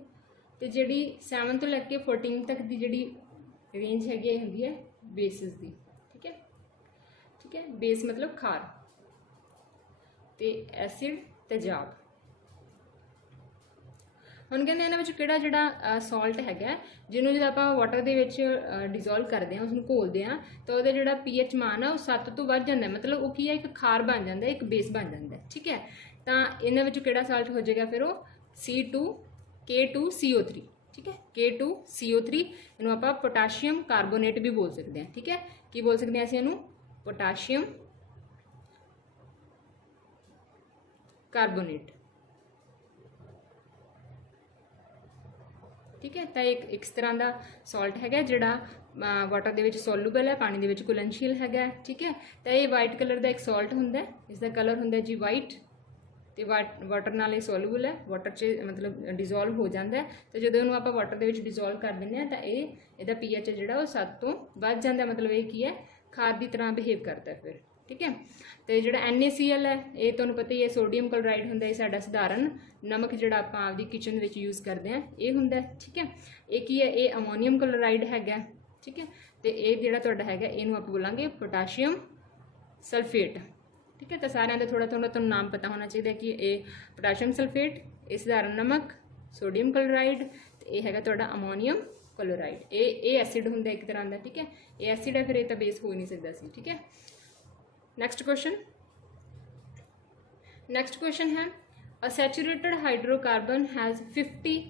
तो जी 7 तो लैके 14 तक की जी रेंज हैगी होंगी है बेसिस दी, ठीक है, ठीक है। बेस मतलब खार ते एसिड तेजाब। हुण कहते इन्हां विच किहड़ा जिहड़ा सॉल्ट हैगा जिन्हों जो आप वाटर दे विच डिजोल्व करते हैं उसनूं घोलते हैं तो वह जिहड़ा pH मान है वह 7 तो वध जाता है, मतलब वो की है एक खार बन जाता है, एक बेस बन जाता है, ठीक है। तो इन्हां विच किहड़ा सॉल्ट हो जाएगा फिर वो C2K2CO3, ठीक है, K2CO3। इनू आप पोटाशियम कार्बोनेट भी बोल सकते हैं, ठीक है। की बोल सकते हैं इनू पोटाशियम कार्बोनेट, ठीक है। तो एक इस तरह का सॉल्ट है जिहड़ा वाटर दे विच सोलूबल है, पानी दे विच घुलनशील है, ठीक है। तो ये वाइट कलर का एक सॉल्ट होंदा है, इसका कलर होंदा जी वाइट, तो वाटर नाल ये सोलूबल है, वाटर च मतलब डिजोल्व हो जाता है। तो जो इन्होंने आप वाटर के डिजोल्व कर दें तो यदा pH है वो 7 तो वध जाता है, मतलब ये की है खाद की तरह बिहेव करता है फिर, ठीक है। तो जो NaCl है ये तुहानूं पता ही है सोडियम क्लोराइड होंदा है, साडा साधारण नमक जिहड़ा आपां आपदी किचन विच यूज़ करते हैं ये हुंदा है, ठीक है। ये की है ये अमोनीयम क्लोराइड हैगा, ठीक है। तो ये जिहड़ा तुहाडा हैगा इहनूं आपां बोलांगे पोटाशियम सल्फेट, ठीक है। तो सारे का थोड़ा थोड़ा तुहानूं नाम पता होना चाहिए कि ये पोटाशियम सल्फेट, ये साधारण नमक, सोडियम क्लोराइड, तो यह है तुहाडा अमोनीयम क्लोराइड। ये एसिड होंदा एक तरह का, ठीक है, ये एसिड है फिर ये तो बेस हो ही नहीं सकता सी, ठीक है। नैक्सट क्वेश्चन, नेक्स्ट क्वेश्चन है अ saturated hydrocarbon has 50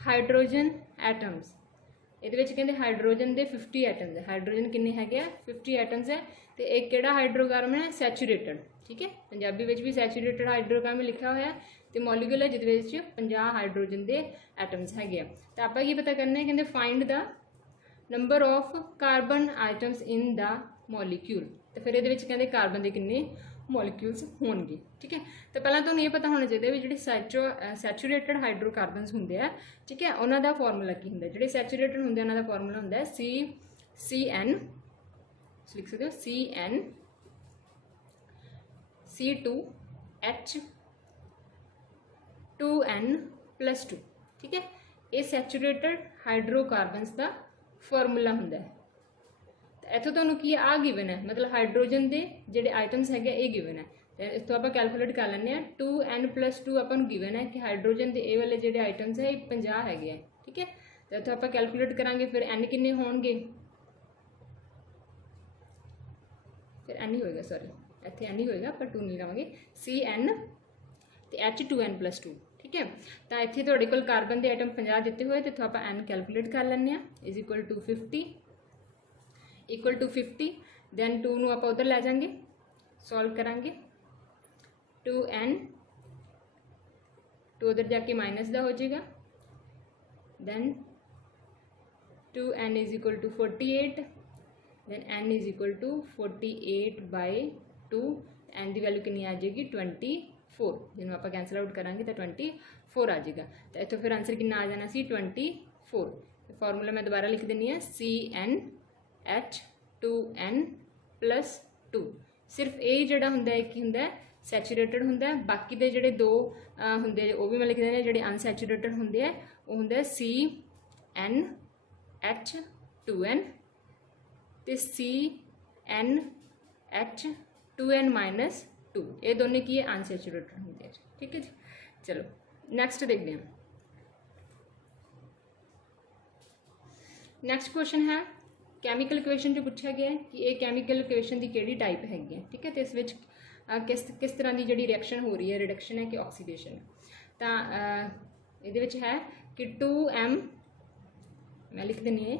hydrogen atoms ਇਹਦੇ ਵਿੱਚ ਕਹਿੰਦੇ ਹਾਈਡਰੋਜਨ ਦੇ 50 ਐਟਮਸ है। हाइड्रोजन किन्ने हैगे 50 एटम्स है। तो एक केड़ा हाइड्रोकार्बन है सैचुरेटेड, ठीक है, पंजाबी में भी सैचुरेटेड हाइड्रोकार्बन लिखा हुआ है। तो मॉलिक्यूल है जिसके 50 हाइड्रोजन के एटम्स हैगे। तो आप की पता करना है कहते find the number of carbon items in the molecule. तो फिर ये कहते कार्बन के किन्ने मॉलिक्यूल्स होंगे, ठीक है। तो पहला तो ये पता होना चाहिए भी जो सैचुरेटेड हाइड्रोकार्बनस होंगे है, ठीक है, उन्होंने फॉर्मूला की होंगे। जो सैचुरेटेड होंगे उन्होंने फॉर्मूला होंगे CN, लिख सकते हो CN C2H2N+2, ठीक है। ये सैचुरेटेड हाइड्रोकार्बनस का फॉर्मूला होंगे। इतों तुहानूं की आ गिवन है, मतलब हाइड्रोजन के जोड़े आइटम्स है ये गिवन है। तो इतों आप कैलकुलेट कर लें 2N+2 अपन गिवन है कि हाइड्रोजन के ये वाले जोड़े आइटम्स है 50 है, ठीक है। तो इतों आप कैलकुलेट करांगे फिर N किन्ने होणगे, फिर N ही होएगा, सॉरी इत्थे N ही होएगा पर 2 नहीं लगावांगे, CN तो H2N+2, ठीक है। तो इत्थे तुहाडे कोल कार्बन के आइटम 50 दिते हुए तो इतों आप N कैलकुलेट कर लें इज इक्वल टू 50 दैन 2 नूं आपां उधर लै जाएंगे, सॉल्व करांगे 2N 2 उधर जाके माइनस का हो जाएगा, then 2N is equal to 48, then N is equal to 48/2, N की वैल्यू कितनी आ जाएगी 24, जिन्होंने आप कैंसल आउट करांगे तो 24 आ जाएगा। तो इतों फिर आंसर कितना आ जाना सी 24। फॉर्मूला मैं दोबारा लिख देनी है CnH2n+2। सिर्फ ये जोड़ा होंगे एक ही होंगे सैचुरेटेड होंगे, बाकी के जोड़े दो होंगे वो भी मैं लिख देने जोड़े अनसैचुरेटेड होंगे है वो होंगे CnH2n तो CnH2n-2, ये दोनों की अनसैचुरेटेड होंगे है, ठीक है जी। चलो नैक्सट देखते हैं। नैक्सट क्वेश्चन है कैमिकल इक्वेशन जो पूछा गया है कि ये कैमिकल इक्वेशन की केड़ी टाइप हैगी, ठीक है। तो इस विच किस तरह की जी रिएक्शन हो रही है, रिडक्शन है कि ऑक्सीडेशन है। तो ये है कि 2M मैं लिख देनी है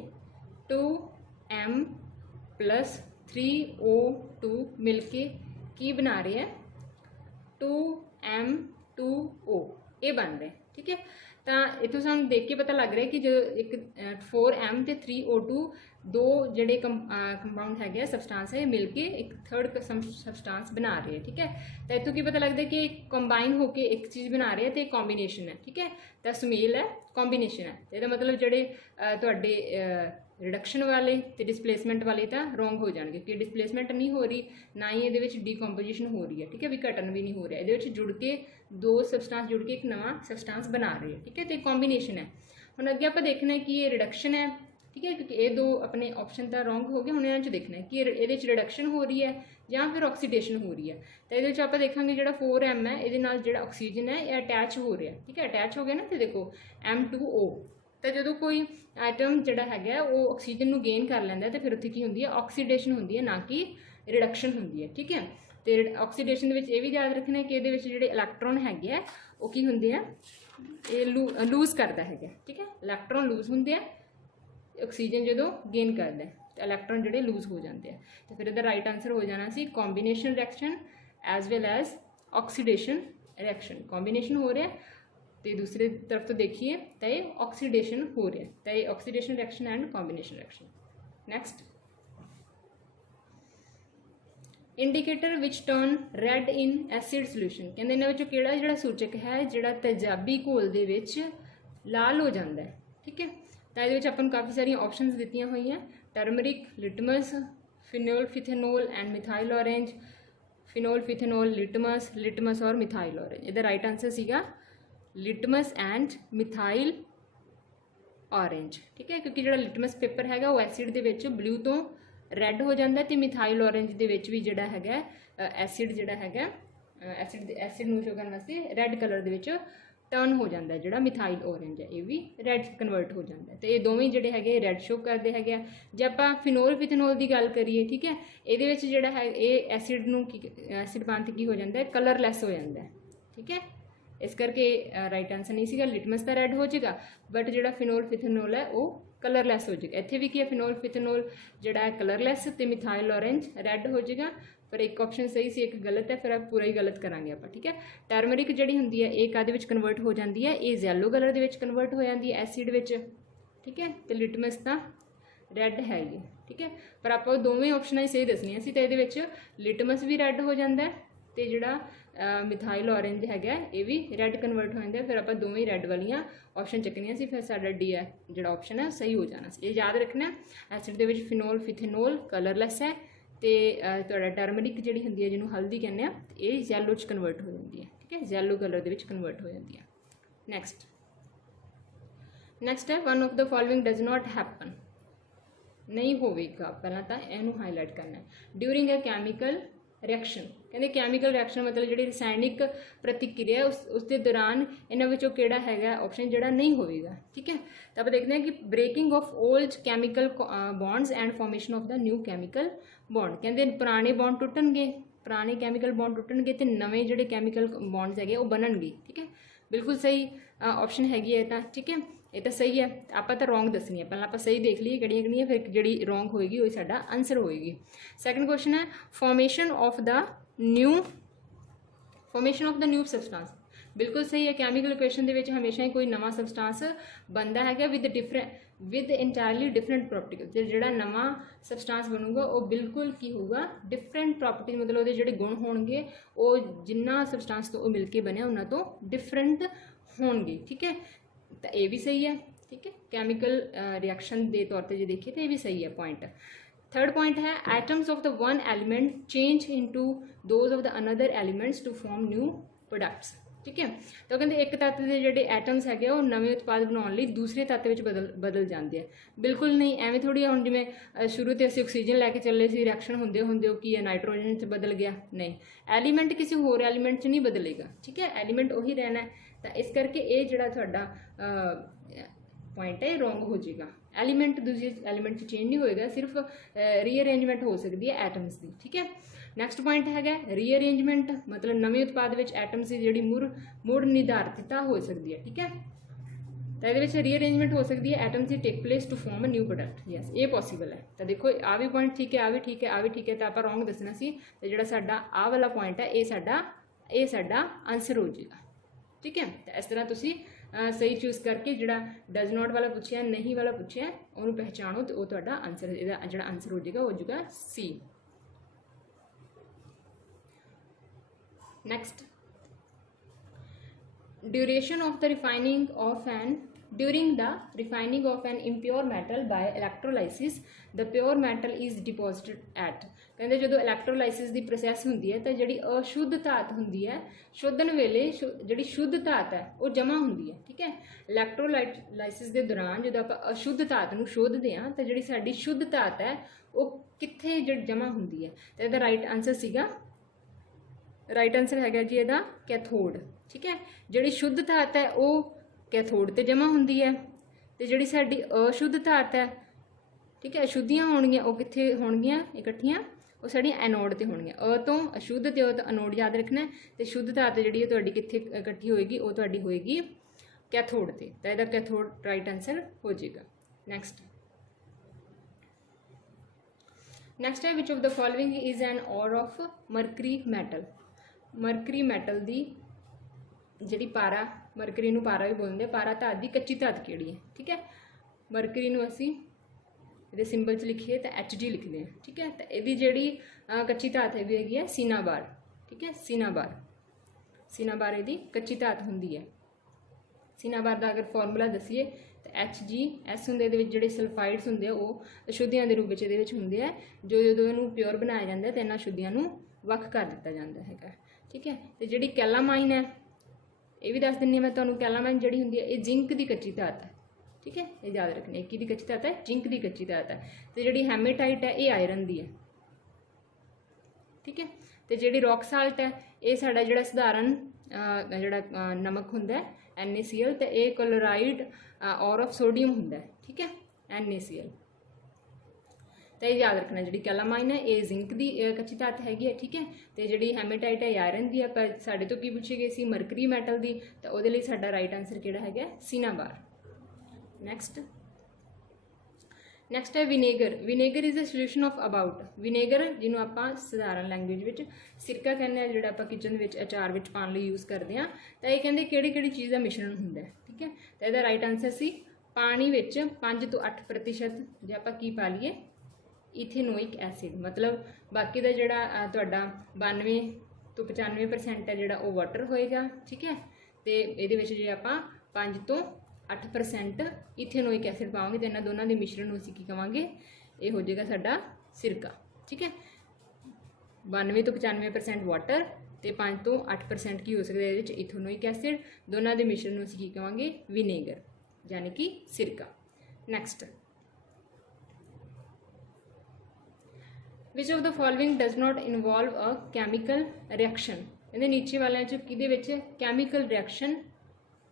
2M+3O2 मिलके की बना रहे हैं 2M2O, ये बन रहे हैं, ठीक है। तो इतों सानू देख के पता लग रहा है कि जो एक 4M तो 3O2 दो जोड़े कंपाउंड है सबसटांस है मिलके एक थर्ड सबसटांस बना रहे हैं, ठीक है। तो इतों की पता लगता है कि कंबाइन होके एक चीज़ बना रहे हैं तो कॉम्बीनेशन है, ठीक है। तो सुमेल है कॉम्बीनेशन है, तो मतलब जोड़े तुहाडे रिडक्शन वाले तो डिसप्लेसमेंट वाले तो रोंग हो जाएंगे कि डिसप्लेसमेंट नहीं हो रही ना ही ये डीकॉम्पोजिशन हो रही है, ठीक है, भी घटन भी नहीं हो रहा, ये जुड़ के दो सबसटांस जुड़ के एक नवा सबसटांस बना रही है, ठीक है। तो कॉम्बीनेशन है। हुण अगे आप देखना है कि ये रिडक्शन है, ठीक है, क्योंकि ये दो अपने ऑप्शन तो रोंग हो गए। हुण इन्हां देखना है कि ये रिडक्शन हो रही है या फिर ऑक्सीडेशन हो रही है। तो ये आप देखेंगे जो 4M है ये जो ऑक्सीजन है ये अटैच हो रहा है, ठीक है, अटैच हो गया ना। तो देखो M2O, तो जो कोई आइटम जोड़ा है वो ऑक्सीजन को गेन कर लेंदा तो फिर उत्थे की होंदी है ऑक्सीडेशन होंदी है, ना कि रिडक्शन होंदी है, ठीक है। तो ऑक्सीडेशन ये भी याद रखना है कि ये जोड़े इलैक्ट्रॉन है वो की होंदे है ये लूज करता है, ठीक है। इलैक्ट्रॉन लूज होंदे है, ऑक्सीजन जो गेन करता है तो इलैक्ट्रॉन जोड़े लूज हो जाते हैं। तो फिर इसका राइट आंसर हो जाना सी combination reaction as well as oxidation reaction. Combination हो रहा है तो दूसरी तरफ तो देखिए तो ये ऑक्सीडेशन हो रहा है, तो ये oxidation reaction and combination reaction. Next indicator which turn red in acid solution, कहते इन्होंने किहड़ा जिहड़ा सूचक है जिहड़ा तेजाबी घोल दे विच लाल हो जाता है, ठीक है। तो ये अपन काफ़ी सारी ऑप्शनस दित्तियां हुई हैं, turmeric, litmus, phenol and methyl orange, phenol, litmus और मिथाइल ऑरेंज। इसका राइट आंसर सीगा लिटमस एंड मिथाइल ऑरेंज, ठीक है, क्योंकि जो लिटमस पेपर है वो एसिड के ब्लू तो रैड हो जाता है तो मिथाइल ऑरेंज के जोड़ा है एसिड जोड़ा है एसिड में शो करने वास्ते रैड कलर के टर्न हो जाता है, जोड़ा मिथाइल ऑरेंज है ये भी रैड कन्वर्ट हो जाता है। तो ये दोवें जोड़े है रैड शो करते हैं। जब आप फिनोल की गल करिए, ठीक है, ये जोड़ा है ये एसिड एसिड बन की हो जाता है कलरलैस हो जाता है, ठीक है, इस करके राइट आंसर नहीं सीगा। लिटमस तो रैड हो जाएगा बट जो फिनोल फिथेनोल है वो कलरलैस हो जाएगा। इत्थे भी की है फिनोल फिथेनोल जोड़ा है कलरलैस तो मिथाइल ऑरेंज रैड हो जाएगा, पर एक ऑप्शन सही सी एक गलत है, फिर आप पूरा ही गलत करांगे आप। ठीक है, टर्मरिक जी होंगी है ये काहदे विच कन्वर्ट हो जाती है, ये येलो कलर के कन्वर्ट हो जाती है एसिड विच। ठीक है, तो लिटमस तो रैड है ये। ठीक है, पर आप दोवें ऑप्शन ही सही दसनिया सी, तो ये लिटमस भी रैड हो जाता है तो जोड़ा मिथाइल ऑरेंज है ये भी रैड कन्वर्ट हो जाता है, फिर आप दोवें ही रैड वालियाँ ऑप्शन चकनिया सी, फिर साडा डी है जो ऑप्शन है सही हो जाना। ये याद रखना एसिड के फिनोल फिथेनोल कलरलैस है तो टर्मरिक जी होंगी है जिन्होंने हल्दी कहने ये येलो च कन्वर्ट हो जाती है। ठीक है, येलो कलर के कन्वर्ट हो जाती है। नैक्सट है one of the following does not happen, नहीं होगा। पहला तो इनू हाईलाइट करना है, ड्यूरिंग अ कैमिकल रिएक्शन। कहते कैमिकल रिएक्शन मतलब जी रसायनिक प्रतिक्रिया उसके दौरान इन्होंने केड़ा है ऑप्शन जोड़ा नहीं होगा। ठीक है, तो आप देखते हैं कि breaking of old chemical bonds and formation of the new chemical bond. कहते पुराने बॉन्ड टुटणगे, पुराने कैमिकल बॉन्ड टुटणगे तो नवे जोड़े कैमिकल बॉन्ड्स है वो बनणगे। ठीक है, बिल्कुल सही ऑप्शन हैगी है तो। ठीक है, ये तो सही है, आप तो रॉन्ग दसनी है, पहले आप सही देख लीए किहड़ियां किहड़ियां, फिर जी रॉन्ग होएगी वही साडा आंसर होएगी। सैकेंड क्वेश्चन है फॉर्मेशन ऑफ द न्यू सबसटांस। बिल्कुल सही है, कैमिकल इक्वेशन के हमेशा ही कोई नवा सबसटांस बनता है विद इंटायरली डिफरेंट प्रॉपर्टी। जो नवा सबसटांस बनूगा वो बिल्कुल की होगा डिफरेंट प्रॉपर्टी, मतलब वो जोड़े गुण होंगे वो जिन्ना सबसटांस तो मिलकर बने उन्होंने तो डिफरेंट होंगे। ठीक है, तो ये भी सही है। ठीक है, केमिकल रिएक्शन के तौर पर जो देखिए तो ये भी सही है पॉइंट। थर्ड पॉइंट है atoms of the one element change into those of the another elements to form new products. ठीक है, तो कहते एक तत्व के जोड़े एटम्स है वो नवे उत्पाद बनाने दूसरे तत्व में बदल जाते हैं। बिल्कुल नहीं, एवं थोड़ी हम जिमें शुरू तो असं ऑक्सीजन लैके चले सी, रिएक्शन होंदे होंदे की है नाइट्रोजन च बदल गया, नहीं एलीमेंट किसी होर एलीमेंट च नहीं बदलेगा। ठीक है, एलीमेंट उही रहना है, तो इस करके ये जोड़ा थोड़ा पॉइंट है रॉन्ग हो जाएगा। एलीमेंट दूसरे एलीमेंट चेंज नहीं होएगा, सिर्फ रीअरेंजमेंट हो सकती है एटम्स की। ठीक है, नैक्सट पॉइंट है रीअरेंजमेंट, मतलब नवे उत्पाद में एटम्स की जी मुड़ निर्धारितता हो सकती है। ठीक है, तो ये रीअरेंजमेंट हो सकती है एटम्स की take place to form a new product. Yes, ये पॉसीबल है। तो देखो आ भी पॉइंट ठीक है, आ भी ठीक है, आ भी ठीक है, तो आप रॉन्ग दसना सी, तो जो साडा आ वाला पॉइंट है ये साडा आंसर हो जाएगा। ठीक है, तो इस तरह तुसी सही चूज करके जोड़ा डज नॉट वाला पूछा नहीं वाला पूछा उन्होंने पहचानो तो वो आंसर जो आंसर हो जाएगा वो जाएगा C. Next, duration of the refining of an during the refining of an impure metal by electrolysis the pure metal is deposited at. कहते जो इलैक्ट्रोलाइसिस की प्रोसैस होंगी है तो जी अशुद्ध धात होंगी है शोधन वेले जी शुद्ध धात है वो जमा होंगी है। ठीक है, इलैक्ट्रोलाइसिस के दौरान जो आप अशुद्ध धात को शोधते हैं तो जी साड़ी शुद्ध धात है वो कित्थे जमा होंगी है, तो यदा राइट आंसर सीगा, राइट आंसर है जी यदा कैथोड। ठीक है, जी शुद्ध धात है वो कैथोड ते जमा होंगी है, तो जी साड़ी अशुद्ध धात है, ठीक है, अशुद्धियाँ होणगियां वो कित्थे होणगियां इकट्ठियां वो साड़ियां एनोड ते होणगियां। अ तो अशुद्ध ते अ तो एनोड याद रखना है, तो शुद्ध धात जी तुहाडी कित्थे इकट्ठी होएगी वो तुहाडी होएगी कैथोड ते, तो इहदा कैथोड राइट आंसर हो जाएगा। नैक्सट है which of the following is an or of mercury metal. Mercury metal की जी पारा, मरकरी नूं पारा भी बोलते हैं, पारा धात की कच्ची धात किहड़ी है। ठीक है, मरकरी नूं असीं ये सिंबल च लिखिए तो HG लिखते हैं। ठीक है, तो यदी जी कच्ची धात है सीनाबार। ठीक है, सीनाबार यदी कच्ची धात होंगी है। सीनाबार का अगर फॉर्मूला दसीए तो HgS होंगे, जोड़े सल्फाइड्स होंगे वो अशुद्धियां के रूप में होंगे है, जो प्योर बनाया जाता है तो इन्होंने अशुद्धियां वख कर दिता जाता है। ठीक है, तो जी कैलामाइन है ये भी दस दिनी मैं तुम्हें, कैलामाइन जी होंगी है ये जिंक की कच्ची धात है। ठीक है, ये याद रखना, एक की कच्ची धात है जिंक की कच्ची धात है, तो जी हैमेटाइट है ये आयरन की है। ठीक है, तो जी रॉक साल्ट है ये साडा जिहड़ा सधारण जिहड़ा नमक हुंदा है NaCl, तो ये क्लोराइड और ऑफ सोडियम हुंदा है। ठीक है, NaCl। तो ये याद रखना जी कैलामाइन है ये जिंक की कच्ची धात हैगी है, ठीक है। तो जी हेमेटाइट है आयरन की, पर साडे तो की पूछी गई सी मरकरी मैटल की, तो वो साडा राइट आंसर किहड़ा है सिनाबार। नैक्सट है vinegar. Vinegar is a solution of about. Vinegar जिन्होंने आप साधारण लैंगुएज में सिरका कहने जो आप किचन में अचार में पाने लिए यूज़ करते हैं, तो ये कहते किहड़ी चीज़ का मिश्रण होंगे, ठीक है। तो यदा राइट आंसर सी पानी में 5 to 8% जो आप की पा लीए इथेनोइक एसिड, मतलब बाकी का जोड़ा 92 to 95% है जोड़ा वो वाटर होएगा, ठीक है। तो ये जो आप 5 to 8% इथेनोइक एसिड पाओगे तो इन्होंने दोनों के मिश्रण असीं की कहांगे, ये हो जाएगा साडा सिरका, ठीक है। 92 to 95% वाटर तो 5 to 8% की हो सकता है ये इथेनोइक एसिड, दोनों के मिश्रण असीं की कहांगे विनेगर यानी कि सिरका। Next, which of the following does not involve a chemical reaction. कहते नीचे वाले कि कैमिकल रिएक्शन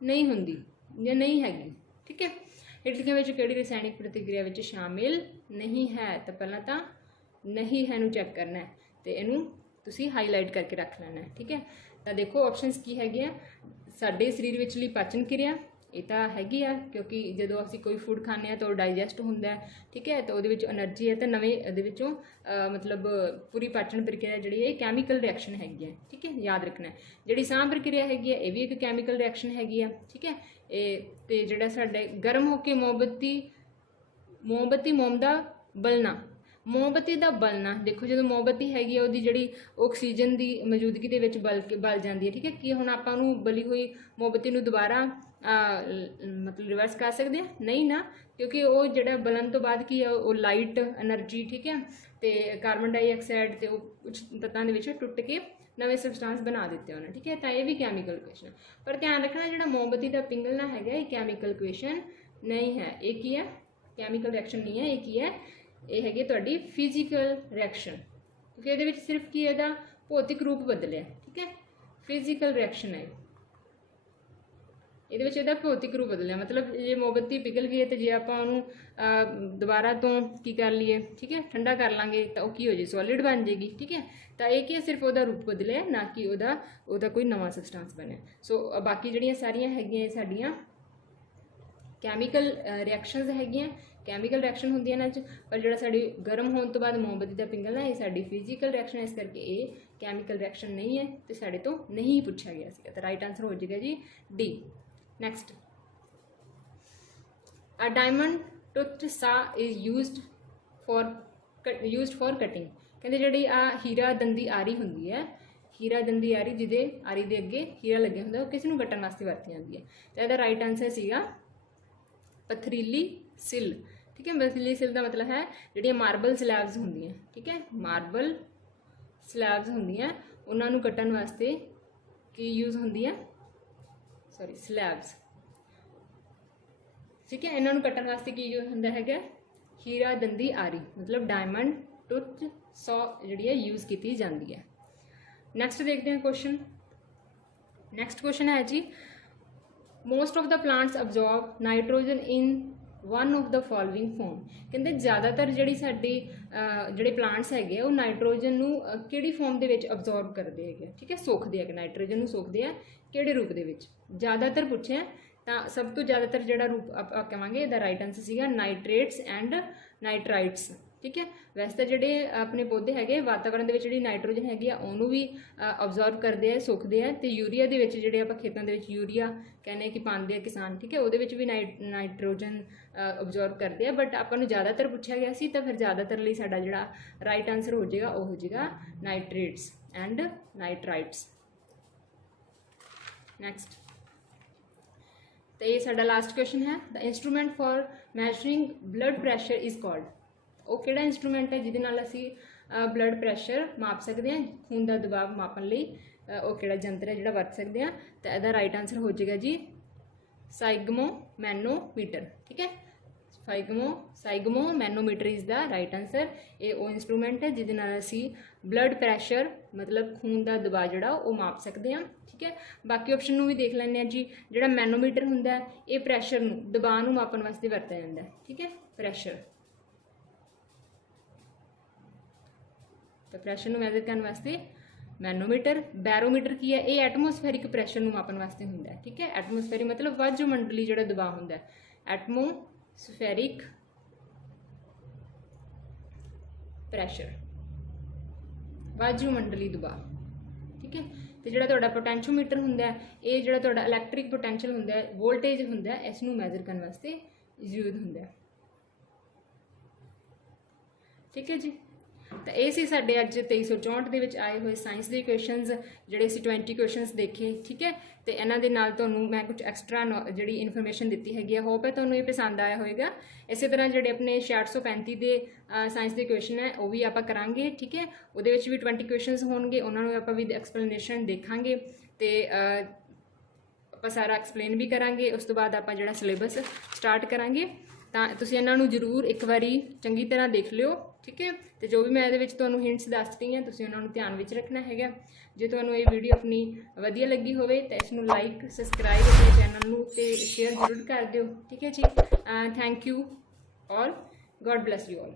नहीं होंगी या नहीं हैगी, ठीक है। हेठ लिखिया कि रसायनिक प्रतिक्रिया में शामिल नहीं है, तो पहला तो नहीं है नूं चैक करना है, तो इनू तुसी हाईलाइट करके रख लेना है, ठीक है। तो देखो ऑप्शनस की है, साडे शरीर विचली पाचन क्रिया ये तो हैगी आ, क्योंकि जो असीं कोई फूड खाने तो डाइजैसट होंदा है, ठीक है। तो वो एनर्जी है, तो नवें मतलब पूरी पाचन प्रक्रिया जी है कैमिकल रिएक्शन हैगी है, ठीक है। याद रखना है जी साह प्रक्रिया हैगी है ये भी एक कैमिकल रिएक्शन हैगी है, ठीक है। ये जोड़ा साडे गर्म होकर मोमबत्ती मोम का बलना, मोमबत्ती का बलना देखो जो मोमबत्ती हैगी वो जी ऑक्सीजन की मौजूदगी के बल जाती है, ठीक है। कि हुण आपां नूं बली हुई मोमबत्ती नूं दोबारा मतलब रिवर्स कर सकते हैं नहीं ना, क्योंकि वो जोड़ा बलन तो बाद की है वो लाइट एनर्जी, ठीक है। तो कार्बन डाइऑक्साइड तो कुछ तत्वों के टुट के नवे सबसटांस बना देते उन्हें, ठीक है। तो यह भी कैमिकल इक्वेशन, पर ध्यान रखना जो मोमबत्ती का पिंगलना है ये कैमिकल इक्वेशन नहीं है, ये की है कैमिकल रिएक्शन नहीं है, ये की है ये हैगी तुहाडी फिजिकल रिएक्शन, क्योंकि ये सिर्फ की है भौतिक रूप बदलिया, ठीक है। फिजिकल रिएक्शन है ये भौतिक रूप बदलिया, मतलब जे मोमबत्ती पिघल गई है तो जे आप दोबारा तो की कर लीए, ठीक है, ठंडा कर लाँगे तो वो की हो जाए सॉलिड बन जाएगी, ठीक है। तो ये सिर्फ वो रूप बदलिया ना कि वह कोई नवा सबसटांस बने। सो बाकी जड़ियाँ सारियाँ हैगियां साडियाँ कैमिकल रिएक्शनस हैगियां, कैमिकल रिएक्शन होंगे इन्हां च, पर जो साड़ी गर्म होने तो बाद मोमबत्ती का पिघलना ये साड़ी फिजिकल रिएक्शन, इस करके ये कैमिकल रिएक्शन नहीं है, तो साढ़े तो नहीं पूछा गया सीगा, तो राइट आंसर हो जाएगा G D. Next, a diamond tooth सा इज यूज्ड फॉर कटिंग। कहते जी आ हीरा दंदी आरी होंगी है, हीरा दंदी आरी जिदे आरी दे अगे हीरा लगे होंगे वो किसी को कट्टन वास्ते वरती जाती है, तो यदा राइट आंसर सीगा पथरीली सिल, ठीक है। पथरीली सिल का मतलब है जी मार्बल स्लैब्स होंगी, ठीक है, मार्बल स्लैब्स होंगी उन्होंने कट्टन वास्ते की यूज होंगी है, सॉरी स्लैब्स, ठीक है। इन्होंने कट्टन वास्ते की यूज होंदा है हीरा दंदी आरी, मतलब डायमंड टूथ सौ जी यूज की जाती है। नैक्सट देखते हैं क्वेश्चन। नैक्सट क्वेश्चन है जी most of the plants absorb nitrogen in one of the following form. कहते ज़्यादातर जी साडी जोड़े प्लांट्स है वो नाइट्रोजन कि फॉर्म के अब्जॉर्ब करते हैं, ठीक है, सोखते हैं नाइट्रोजन सोखते हैं कि रूप के ज़्यादातर पूछे, तो सब तो ज़्यादातर जोड़ा रूप आप कहेंगे इसका राइट आंसर सीगा नाइट्रेट्स एंड नाइट्राइट्स, ठीक है। वैसे तो जोड़े अपने पौधे है वातावरण के जी नाइट्रोजन हैगी उन्होंने भी अब्जॉर्ब करते हैं सोखते हैं, तो यूरीआ के जोड़े आप खेतों के यूरीआ कहने कि पाते हैं किसान, ठीक है, वो भी नाइट्रोजन अब्जॉर्ब करते हैं, बट आपको ज़्यादातर पूछा गया सी, तो फिर ज़्यादातर लिए साडा जोड़ा राइट आंसर हो जाएगा वो हो जाएगा नाइट्रेट्स एंड नाइट्राइट्स। नैक्सट, तो ये साडा लास्ट क्वेश्चन है, the instrument for measuring blood pressure is called. वो किहड़ा इंस्ट्रूमेंट है जिहदे नाल असीं ब्लड प्रैशर माप सकते हैं, खून का दबाव मापन लई वो किहड़ा यंत्र है जिहड़ा वरत सकते हैं, तो इसका राइट आंसर हो जाएगा जी साइग्मोमैनोमीटर, ठीक है। साइग्मोमैनोमीटर इज़ द राइट आंसर। ये वो इंस्ट्रूमेंट है जिहदे नाल असीं ब्लड प्रैशर मतलब खून का दबाव जिहड़ा वो माप सकते हैं, ठीक है। बाकी ऑप्शन नूं भी देख लैंदे जी, जिहड़ा मैनोमीटर हुंदा है ये प्रैशर नूं दबाव नूं मापन वास्ते वरतिया जांदा है, ठीक है, प्रैशर। तो प्रैशर ਨੂੰ ਮੈਜ਼ਰ ਕਰਨ ਵਾਸਤੇ मैनोमीटर। बैरोमीटर की है, ये एटमोसफेरिक प्रैशर ਨੂੰ मापन वास्ते ਹੁੰਦਾ है। ठीक है, एटमोसफेरिक मतलब वायुमंडली ਜਿਹੜਾ दबाव ਹੁੰਦਾ है, एटमोसफेरिक प्रैशर, वायुमंडली दबाव। ठीक है, ਤੇ ਜਿਹੜਾ ਤੁਹਾਡਾ पोटेंशियोमीटर ਹੁੰਦਾ है, ਇਹ ਜਿਹੜਾ ਤੁਹਾਡਾ इलैक्ट्रिक पोटेंशियल ਹੁੰਦਾ है, वोल्टेज ਹੁੰਦਾ है, ਇਸ ਨੂੰ ਮੈਜ਼ਰ ਕਰਨ ਵਾਸਤੇ ਯੂਜ਼ ਹੁੰਦਾ है। ठीक है जी, तो ये सी साडे अज 2364 ਦੇ ਵਿੱਚ ਆਏ ਹੋਏ ਸਾਇੰਸ ਦੇ ਕੁਐਸਚਨਸ, ਜਿਹੜੇ ਅਸੀਂ 20 ਕੁਐਸਚਨਸ ਦੇਖੇ। ठीक है, तो ਇਹਨਾਂ ਦੇ ਨਾਲ ਤੁਹਾਨੂੰ ਮੈਂ ਕੁਝ ਐਕਸਟਰਾ ਜਿਹੜੀ ਇਨਫੋਰਮੇਸ਼ਨ ਦਿੱਤੀ ਹੈਗੀ ਆ। ਹੋਪ ਹੈ ਤੁਹਾਨੂੰ ਇਹ ਪਸੰਦ ਆਇਆ ਹੋਵੇਗਾ। ਇਸੇ ਤਰ੍ਹਾਂ ਜਿਹੜੇ ਆਪਣੇ 635 ਦੇ ਸਾਇੰਸ ਦੇ ਕੁਐਸਚਨ ਹੈ ਉਹ ਵੀ ਆਪਾਂ ਕਰਾਂਗੇ। ਠੀਕ ਹੈ, ਉਹਦੇ ਵਿੱਚ ਵੀ 20 ਕੁਐਸਚਨਸ ਹੋਣਗੇ, ਉਹਨਾਂ ਨੂੰ ਆਪਾਂ ਵਿਦ ਐਕਸਪਲੇਨੇਸ਼ਨ ਦੇਖਾਂਗੇ ਤੇ ਆਪਾਂ ਸਾਰਾ ਐਕਸਪਲੇਨ ਵੀ ਕਰਾਂਗੇ। ਉਸ ਤੋਂ ਬਾਅਦ ਆਪਾਂ ਜਿਹੜਾ ਸਿਲੇਬਸ ਸਟਾਰਟ ਕਰਾਂਗੇ, ਤਾਂ ਤੁਸੀਂ ਇਹਨਾਂ ਨੂੰ ਜ਼ਰੂਰ ਇੱਕ ਵਾਰੀ ਚੰਗੀ ਤਰ੍ਹਾਂ ਦੇਖ ਲਿਓ। ठीक है, तो जो भी मैं ਇਹਦੇ ਵਿੱਚ ਤੁਹਾਨੂੰ ਹਿੰਟਸ ਦੱਸ ਰਹੀ ਹਾਂ, ਤੁਸੀਂ ਉਹਨਾਂ ਨੂੰ ਧਿਆਨ ਵਿੱਚ ਰੱਖਣਾ ਹੈਗਾ। ਜੇ ਤੁਹਾਨੂੰ ਇਹ ਵੀਡੀਓ ਆਪਣੀ ਵਧੀਆ ਲੱਗੀ ਹੋਵੇ ਤਾਂ ਇਸ ਨੂੰ ਲਾਈਕ, ਸਬਸਕ੍ਰਾਈਬ ਆਪਣੇ ਚੈਨਲ ਨੂੰ ਤੇ ਸ਼ੇਅਰ ਜ਼ਰੂਰ ਕਰ ਦਿਓ। ਠੀਕ ਹੈ ਜੀ, thank you all, God bless you all.